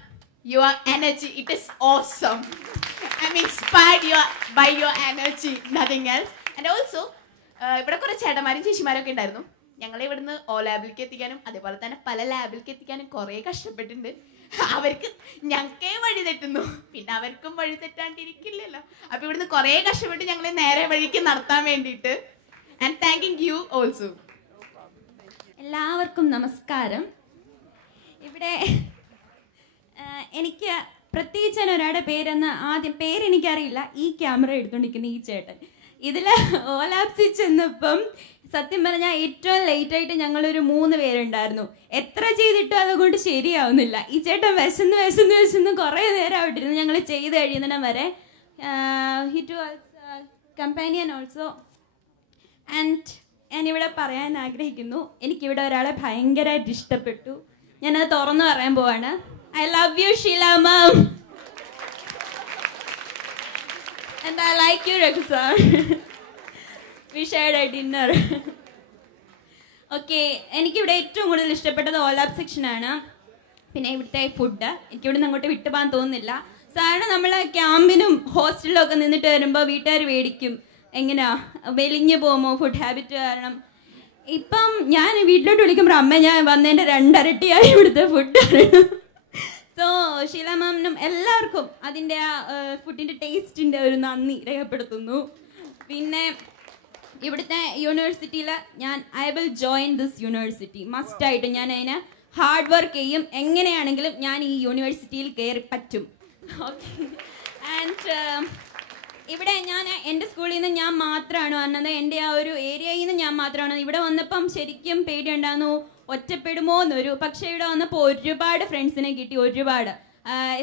Your energy, it is awesome. I'm inspired by your energy, nothing else. And also, ഇവിടെ കുറേ ചേട്ടന്മാരും ചേച്ചിമാരൊക്കെ ഉണ്ടായിരുന്നു. ഞങ്ങളെ ഇവിടുന്ന് ലാബിലേക്ക് എത്തിക്കാനും അതേപോലെ തന്നെ പല ലാബിലേക്ക് എത്തിക്കാനും കുറേ കഷ്ടപ്പെട്ടിട്ടുണ്ട്. അവർക്ക് ഞങ്ങൾക്കേ വഴി തെറ്റുന്നു, പിന്നെ അവർക്കും വഴി തെറ്റാണ്ടിരിക്കില്ലല്ലോ. അപ്പൊ ഇവിടുന്ന് കുറേ കഷ്ടപ്പെട്ട് ഞങ്ങളെ നേരെ വഴിക്ക് നടത്താൻ വേണ്ടിയിട്ട്. And thanking you also. എല്ലാവർക്കും നമസ്കാരം. ഇവിടെ എനിക്ക് പ്രത്യേകിച്ച് ഒരാളുടെ പേരെന്ന് ആദ്യം പേരെനിക്കറിയില്ല. ഈ ക്യാമറ എടുത്തുകൊണ്ടിരിക്കുന്ന ഈ ചേട്ടൻ ഇതിൽ ഓലാപ്സിൽ ചെന്നപ്പം സത്യം പറഞ്ഞാൽ ഏറ്റവും ലേറ്റായിട്ട് ഞങ്ങളൊരു 3 പേരുണ്ടായിരുന്നു. എത്ര ചെയ്തിട്ടും അതുകൊണ്ട് ശരിയാവുന്നില്ല. ഈ ചേട്ടൻ വിശന്ന് കുറേ നേരം അവിടെ ഇരുന്ന് ഞങ്ങൾ ചെയ്ത് കഴിയുന്നിടം വരെ. It was companion also. And ഞാനിവിടെ പറയാൻ ആഗ്രഹിക്കുന്നു, എനിക്കിവിടെ ഒരാളെ ഭയങ്കരമായിട്ട് ഇഷ്ടപ്പെട്ടു. ഞാനത് തുറന്നു പറയാൻ പോവാണ്. I love you, Sheila ma'am. And I like you, Raghu sir. We shared a dinner. Okay, എനിക്കിവിടെ ഏറ്റവും കൂടുതൽ ഇഷ്ടപ്പെട്ടത് ഓലാബ് സെക്ഷനാണ്. പിന്നെ ഇവിടുത്തെ ഫുഡ് എനിക്കിവിടെ നിന്ന് അങ്ങോട്ട് വിട്ടു പോകാൻ തോന്നുന്നില്ല. സാധാരണ നമ്മൾ ക്യാമ്പിനും ഹോസ്റ്റലിലും ഒക്കെ നിന്നിട്ട് വരുമ്പോൾ വീട്ടുകാർ മേടിക്കും, എങ്ങനെയാ വെലിഞ്ഞു പോകുമോ ഫുഡ് ഹാബിറ്റ് കാരണം. ഇപ്പം ഞാൻ വീട്ടിലോട്ട് വിളിക്കുമ്പോൾ അമ്മ ഞാൻ വന്നതിൻ്റെ 2 ഇരട്ടിയായി ഇവിടുത്തെ ഫുഡാണ്. സോ ഷീല മാമിനും എല്ലാവർക്കും അതിൻ്റെ ആ ഫുഡിൻ്റെ ടേസ്റ്റിൻ്റെ ഒരു നന്ദി രേഖപ്പെടുത്തുന്നു. പിന്നെ ഇവിടുത്തെ യൂണിവേഴ്സിറ്റിയിൽ I will join this university. മസ്റ്റായിട്ട് ഞാൻ അതിന് ഹാർഡ് വർക്ക് ചെയ്യും. എങ്ങനെയാണെങ്കിലും ഞാൻ ഈ യൂണിവേഴ്സിറ്റിയിൽ കയറി പറ്റും. ഓക്കെ. ആൻഡ് ഇവിടെ ഞാൻ എൻ്റെ സ്കൂളിൽ നിന്ന് ഞാൻ മാത്രമാണ് വന്നത്, എൻ്റെ ആ ഒരു ഏരിയയിൽ നിന്ന് ഞാൻ മാത്രമാണ്. ഇവിടെ വന്നപ്പം ശരിക്കും പേടിയുണ്ടായിരുന്നു, ഒറ്റപ്പെടുമോ എന്നൊരു. പക്ഷേ ഇവിടെ വന്നപ്പോൾ ഒരുപാട് ഫ്രണ്ട്സിനെ കിട്ടി, ഒരുപാട്.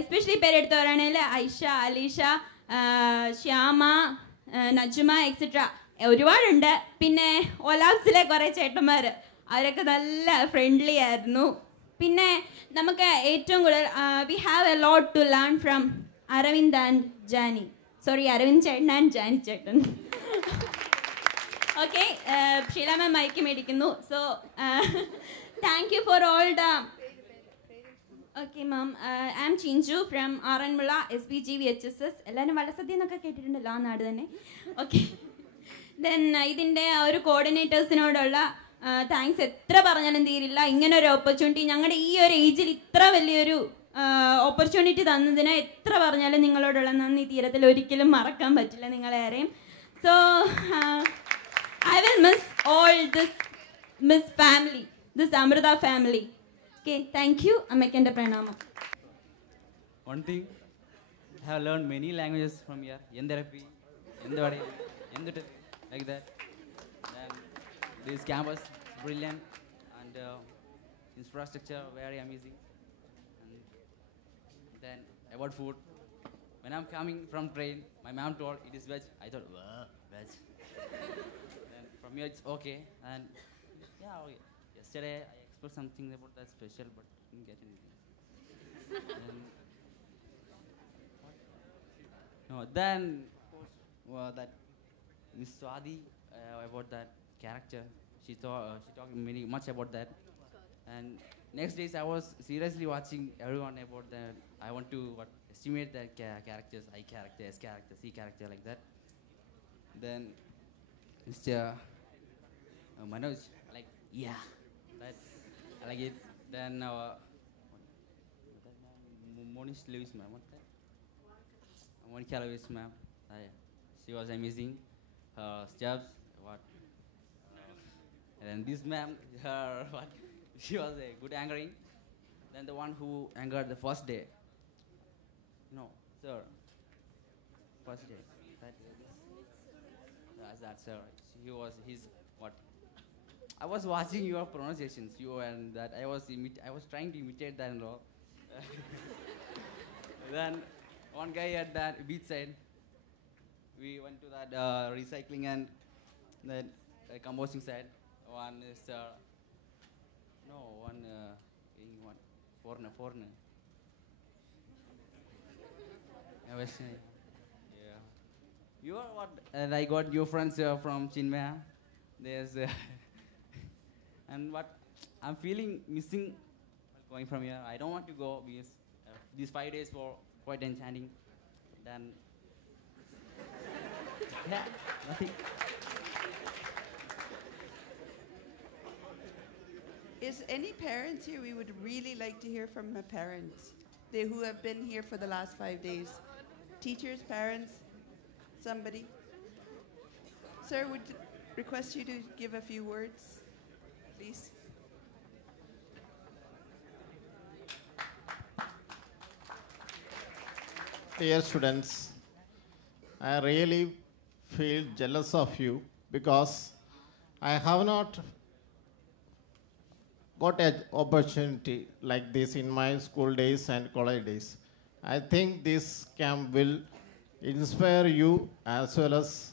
എസ്പെഷ്യലി പേരെടുത്ത് പറയുകയാണെങ്കിൽ ഐഷ, അലീഷ, ശ്യാമ, നജുമ എക്സെട്ര ഒരുപാടുണ്ട്. പിന്നെ ഒലാബ്സിലെ കുറേ ചേട്ടന്മാർ, അവരൊക്കെ നല്ല ഫ്രണ്ട്ലി ആയിരുന്നു. പിന്നെ നമുക്ക് ഏറ്റവും കൂടുതൽ we have a lot to learn from Aravind and Jani. Sorry, Aravind ചേട്ടൻ ആൻഡ് ജാനി ചേട്ടൻ. ഓക്കെ, ഷീല മാം മൈക്ക് മേടിക്കുന്നു. So thank you for all the. Okay ma'am, I am Chinchu from Aranmula SPGVHSS. എല്ലാവരും വള്ളസദ്യ എന്നൊക്കെ കേട്ടിട്ടുണ്ടല്ലോ, ആ നാട് തന്നെ. ഓക്കെ, ദെൻ ഇതിൻ്റെ ഒരു കോർഡിനേറ്റേഴ്സിനോടുള്ള താങ്ക്സ് എത്ര പറഞ്ഞാലും തീരില്ല. ഇങ്ങനെ ഒരു ഓപ്പർച്യൂണിറ്റി ഞങ്ങളുടെ ഈ ഒരു ഏജിൽ ഇത്ര വലിയൊരു ഓപ്പർച്യൂണിറ്റി തന്നതിന് എത്ര പറഞ്ഞാലും നിങ്ങളോടുള്ള നന്ദി തീരത്തിൽ ഒരിക്കലും മറക്കാൻ പറ്റില്ല നിങ്ങളേറെയും. So I will miss all this family, this Amrita family. Okay, thank you. Ammekinte pranamam. One thing, I have learned many languages from here. Therapy, like that. And this campus is brilliant and infrastructure very amazing. And then about food, when I'm coming from train, my mom told it is veg. I thought, veg. From here it's okay. And yeah, yesterday I expect something about that special, but didn't get anything. Then that Miss Swati about that character. She talked much about that. And next days I was seriously watching everyone about that. I want to estimate the characters, I character, S character, C character, like that. Then Mr. Manoj, like, yeah, that, I like it. Then Monish Lewis, ma'am, what that? Monica Lewis, ma'am, she was amazing. Her steps, what? And this ma'am, her what? She was a good angering. Then the one who angered the first day. No, sir. First day. That's sir. He's what? I was watching your pronunciations, and that I was trying to imitate that and all. Then one guy at that beach side, we went to that recycling and then composting side. One is foreigner. I was saying, yeah. You are what? And I got your friends from Chinmaya. There's and what I'm feeling missing while going from here. I don't want to go because these 5 days were quite enchanting. Then yeah, nothing. Is any parents here? We would really like to hear from a parent. They who have been here for the last 5 days. Teachers, parents, somebody. Sir, would request you to give a few words, please. Dear students, I really feel jealous of you because I have not got an opportunity like this in my school days and college days. I think this camp will inspire you as well as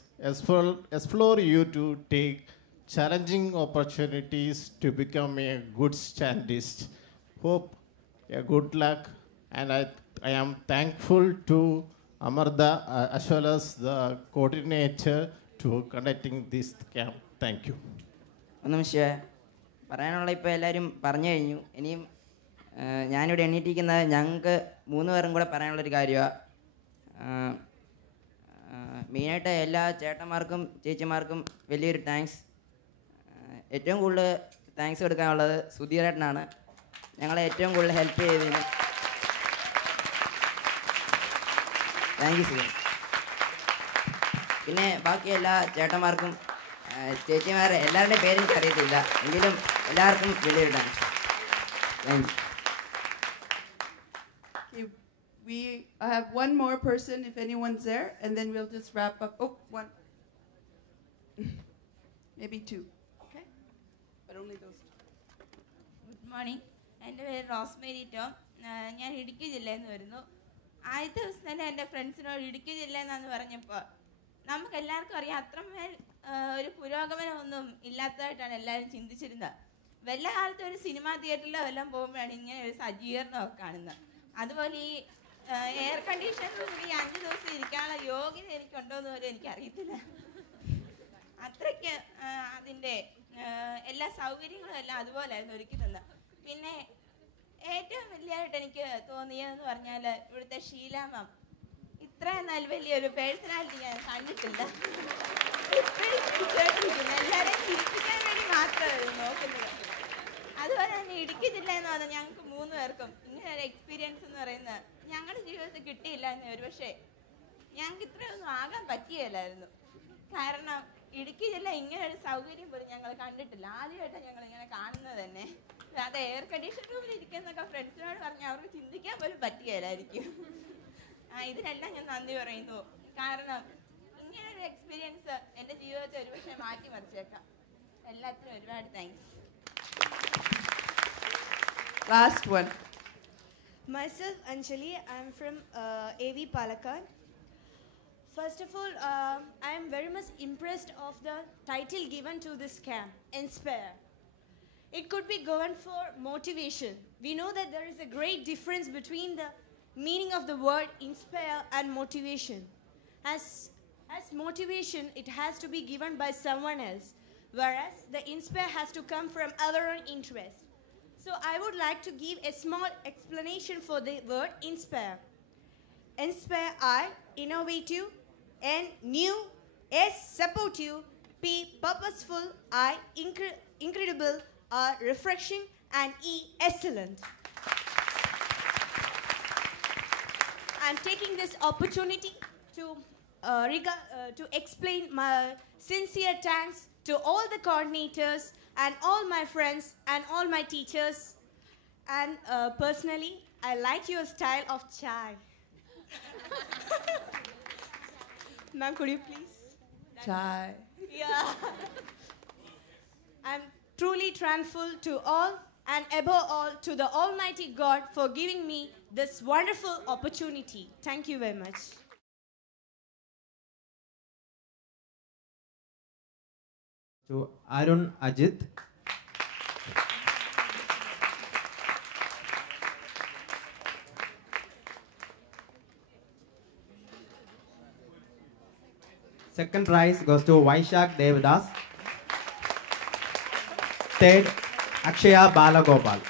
explore you to take challenging opportunities to become a good scientist. Hope a good luck, and I am thankful to Amarda as well as the coordinator to conducting this camp. Thank you. പറയാനുള്ള ഇപ്പോൾ എല്ലാവരും പറഞ്ഞു കഴിഞ്ഞു. ഇനിയും ഞാനിവിടെ എണ്ണീറ്റിരിക്കുന്നത് ഞങ്ങൾക്ക് 3 പേരും കൂടെ പറയാനുള്ളൊരു കാര്യമാണ്. മെയിനായിട്ട് എല്ലാ ചേട്ടന്മാർക്കും ചേച്ചിമാർക്കും വലിയൊരു താങ്ക്സ്. ഏറ്റവും കൂടുതൽ താങ്ക്സ് കൊടുക്കാനുള്ളത് സുധീരേട്ടനാണ്. ഞങ്ങളെ ഏറ്റവും കൂടുതൽ ഹെൽപ്പ് ചെയ്തതിന് താങ്ക് യു സുധീർ. പിന്നെ ബാക്കി എല്ലാ ചേട്ടന്മാർക്കും ചേച്ചിമാരെ എല്ലാവരുടെയും പേരെനിക്ക് അറിയത്തില്ല, എങ്കിലും എല്ലാവർക്കും വലിയൊരു thanks. Thank you. We have one more person if anyone's there, and then we'll just wrap up. Oh, one. Maybe two. Okay? But only those two. Good morning. എൻ്റെ പേര് റോസ്മേരി ടോം. ഞാൻ ഇടുക്കി ജില്ലയിൽ നിന്ന് വരുന്നു. ആദ്യത്തെ ദിവസം തന്നെ എൻ്റെ ഫ്രണ്ട്സിനോട് ഇടുക്കി ജില്ല എന്നാന്ന് പറഞ്ഞപ്പോൾ നമുക്ക് എല്ലാവർക്കും അറിയാം അത്രമേൽ ഒരു പുരോഗമനമൊന്നും ഇല്ലാത്തതായിട്ടാണ് എല്ലാവരും ചിന്തിച്ചിരുന്നത്. വല്ല കാലത്ത് ഒരു സിനിമാ തിയേറ്ററിലോ വല്ലതും പോകുമ്പോഴാണ് ഇങ്ങനെ ഒരു സജ്ജീകരണമൊക്കെ കാണുന്നത്. അതുപോലെ ഈ എയർ കണ്ടീഷൻ റൂമിൽ ഈ 5 ദിവസം ഇരിക്കാനുള്ള യോഗ്യത എനിക്കുണ്ടോ എന്ന് പോലും എനിക്കറിയത്തില്ല. അത്രയ്ക്ക് അതിൻ്റെ എല്ലാ സൗകര്യങ്ങളും എല്ലാം അതുപോലെയായിരുന്നു ഒരുക്കി തന്നത്. പിന്നെ ഏറ്റവും വലിയതായിട്ട് എനിക്ക് തോന്നിയതെന്ന് പറഞ്ഞാൽ ഇവിടുത്തെ ഷീല മാം. ഇത്രയും വലിയൊരു പേഴ്സണാലിറ്റി ഞാൻ കണ്ടിട്ടില്ല. എല്ലാവരെയും ചിരിപ്പിക്കാൻ വേണ്ടി മാത്രമാണ് നോക്കുന്നത്. അതുപോലെ തന്നെ ഇടുക്കി ജില്ല എന്ന് പറഞ്ഞാൽ ഞങ്ങൾക്ക് 3 പേർക്കും ഇങ്ങനെ ഒരു എക്സ്പീരിയൻസ് എന്ന് പറയുന്നത് ഞങ്ങളുടെ ജീവിതത്തിൽ കിട്ടിയില്ല എന്ന് ഒരുപക്ഷെ ഞങ്ങൾക്ക് ഇത്രയൊന്നും ആകാൻ പറ്റിയില്ലായിരുന്നു. കാരണം ഇടുക്കി ജില്ല ഇങ്ങനെ ഒരു സൗകര്യം പോലും ഞങ്ങൾ കണ്ടിട്ടില്ല. ആദ്യമായിട്ടാണ് ഞങ്ങൾ ഇങ്ങനെ കാണുന്നത് തന്നെ. അത് എയർ കണ്ടീഷൻ റൂമിൽ ഇരിക്കുന്നൊക്കെ ഫ്രണ്ട്സിനോട് പറഞ്ഞാൽ അവർക്ക് ചിന്തിക്കാൻ പോലും പറ്റുകയില്ലായിരിക്കും. ഇതിനെല്ലാം ഞാൻ നന്ദി പറയുന്നു. കാരണം ഇങ്ങനൊരു എക്സ്പീരിയൻസ് എൻ്റെ ജീവിതത്തെ ഒരുപക്ഷെ മാറ്റിമറിച്ചേക്കാം. എല്ലാത്തിനും ഒരുപാട് thanks. Last one. Myself, Anjali. I'm from AV Palakkad. First of all, I am very much impressed of the title given to this camp, Inspire. It could be given for motivation. We know that there is a great difference between the meaning of the word inspire and motivation. As motivation, it has to be given by someone else, whereas the inspire has to come from our own interest. So I would like to give a small explanation for the word inspire. Inspire, I, innovative, N, new, S, supportive, P, purposeful, I, incredible, R, refreshing, and E, excellent. I'm taking this opportunity to explain my sincere thanks to all the coordinators and all my friends and all my teachers. And personally, I like your style of chai. Ma'am, could you please? Chai. Yeah. I'm truly thankful to all and above all to the Almighty God for giving me this wonderful opportunity. Thank you very much. To Arun Ajit. Second prize goes to Vaishak Devadas. Third, Akshaya Balagopal.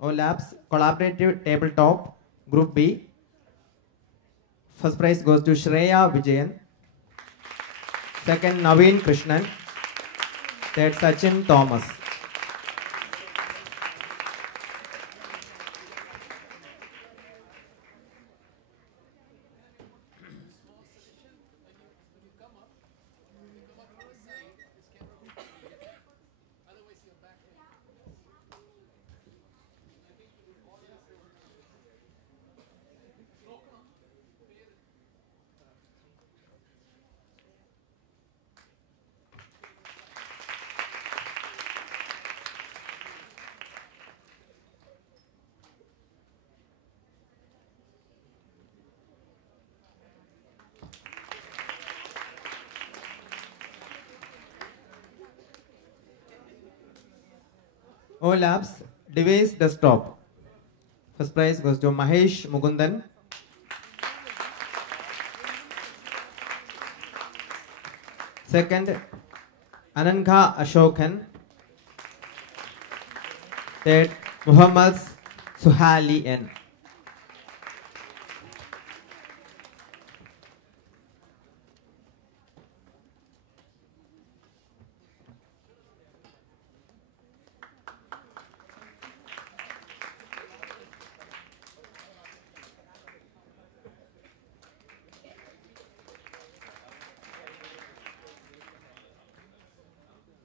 OLAPS Collaborative Tabletop Group B. First prize goes to Shreya Vijayan. Second, Naveen Krishnan. Third, Sachin Thomas. OLAPS Device Desktop. First prize goes to Mahesh Mugundan. Second, Ananka Ashokan. Third, Muhammad Suhali N.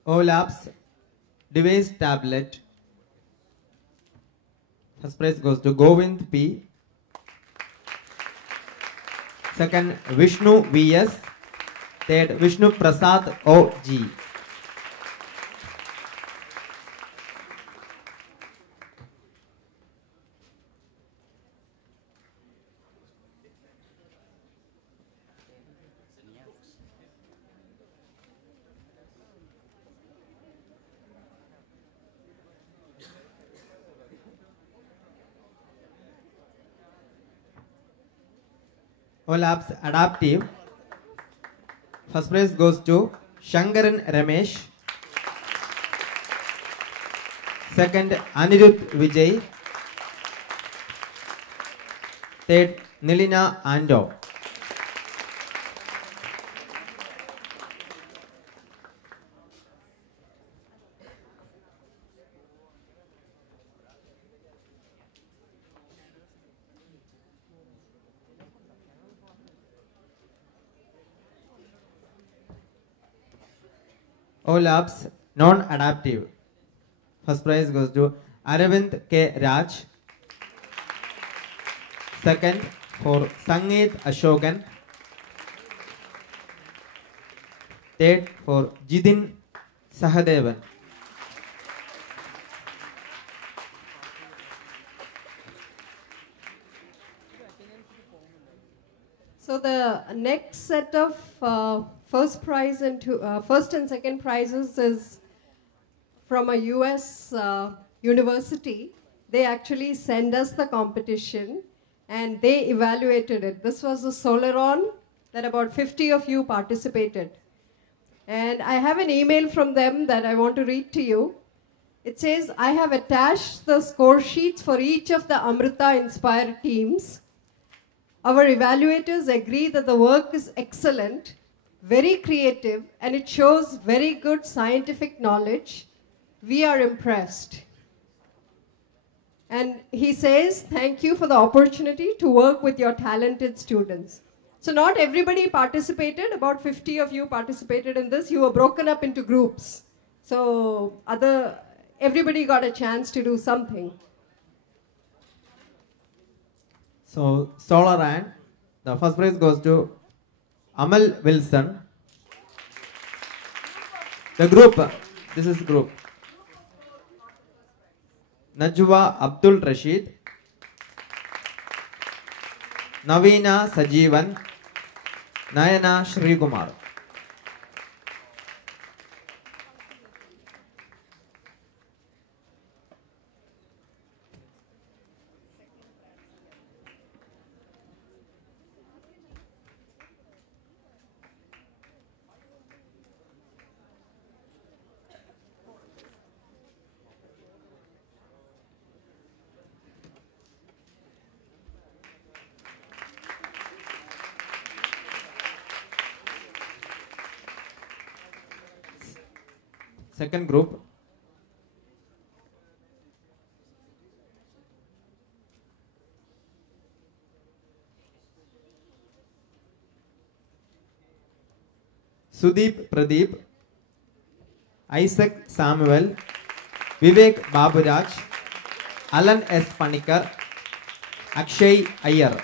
OLAPS Device Tablet. First prize goes to Govind P. Second, Vishnu VS. Third, Vishnu Prasad OG. OLAPS Adaptive. First prize goes to Shankaran Ramesh. Second, Anirudh Vijay. Third, Nilina Ando. OLAPS Non-Adaptive. First prize goes to Aravind K. Raj. Second, for Sangeet Ashokan. Third, for Jidin Sahadevan. So the next set of first and second prizes is from a US university. They actually send us the competition and they evaluated it. This was a Solaron that about 50 of you participated. And I have an email from them that I want to read to you. It says, I have attached the score sheets for each of the Amrita Inspire teams. Our evaluators agree that the work is excellent, very creative, and it shows very good scientific knowledge. We are impressed. And he says, thank you for the opportunity to work with your talented students. So not everybody participated, about 50 of you participated in this. You were broken up into groups. So everybody got a chance to do something. So, Solar and the first prize goes to Amal Wilson. The group, this is group. Najwa Abdul Rashid, Navina Sajeevan, Nayana Srikumar. Second group. Sudeep Pradeep, Isaac Samuel, Vivek Baburaj, Alan S. Panikar, Akshay Iyer.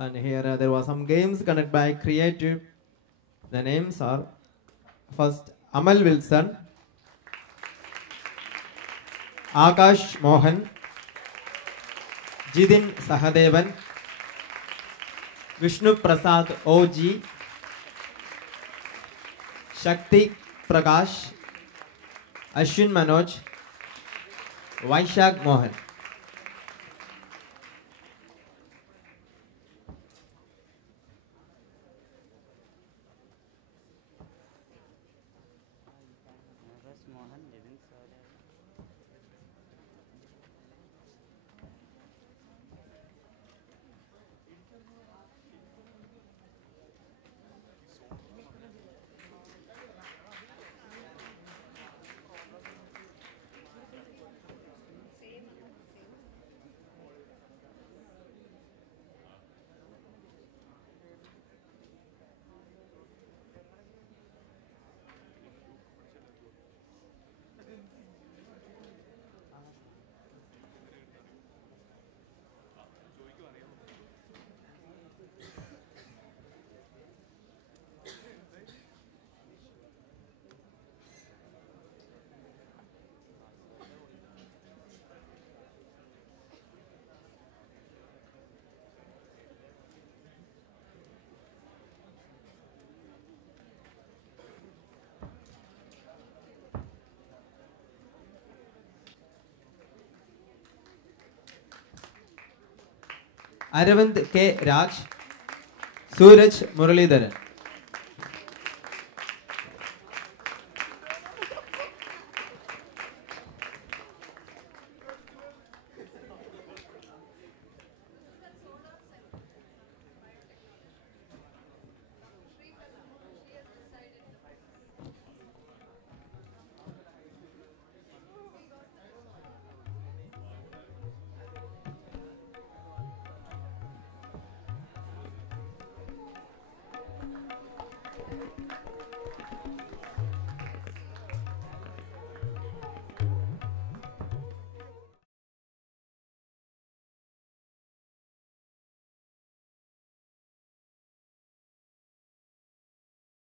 And here there were some games conducted by Creative. The names are first Amal Wilson, Akash Mohan, Jidin Sahadevan, Vishnu Prasad OG, Shakti Prakash, Ashwin Manoj, Vaishak Mohan. Aravind K. Raj, Suraj Muralidharan.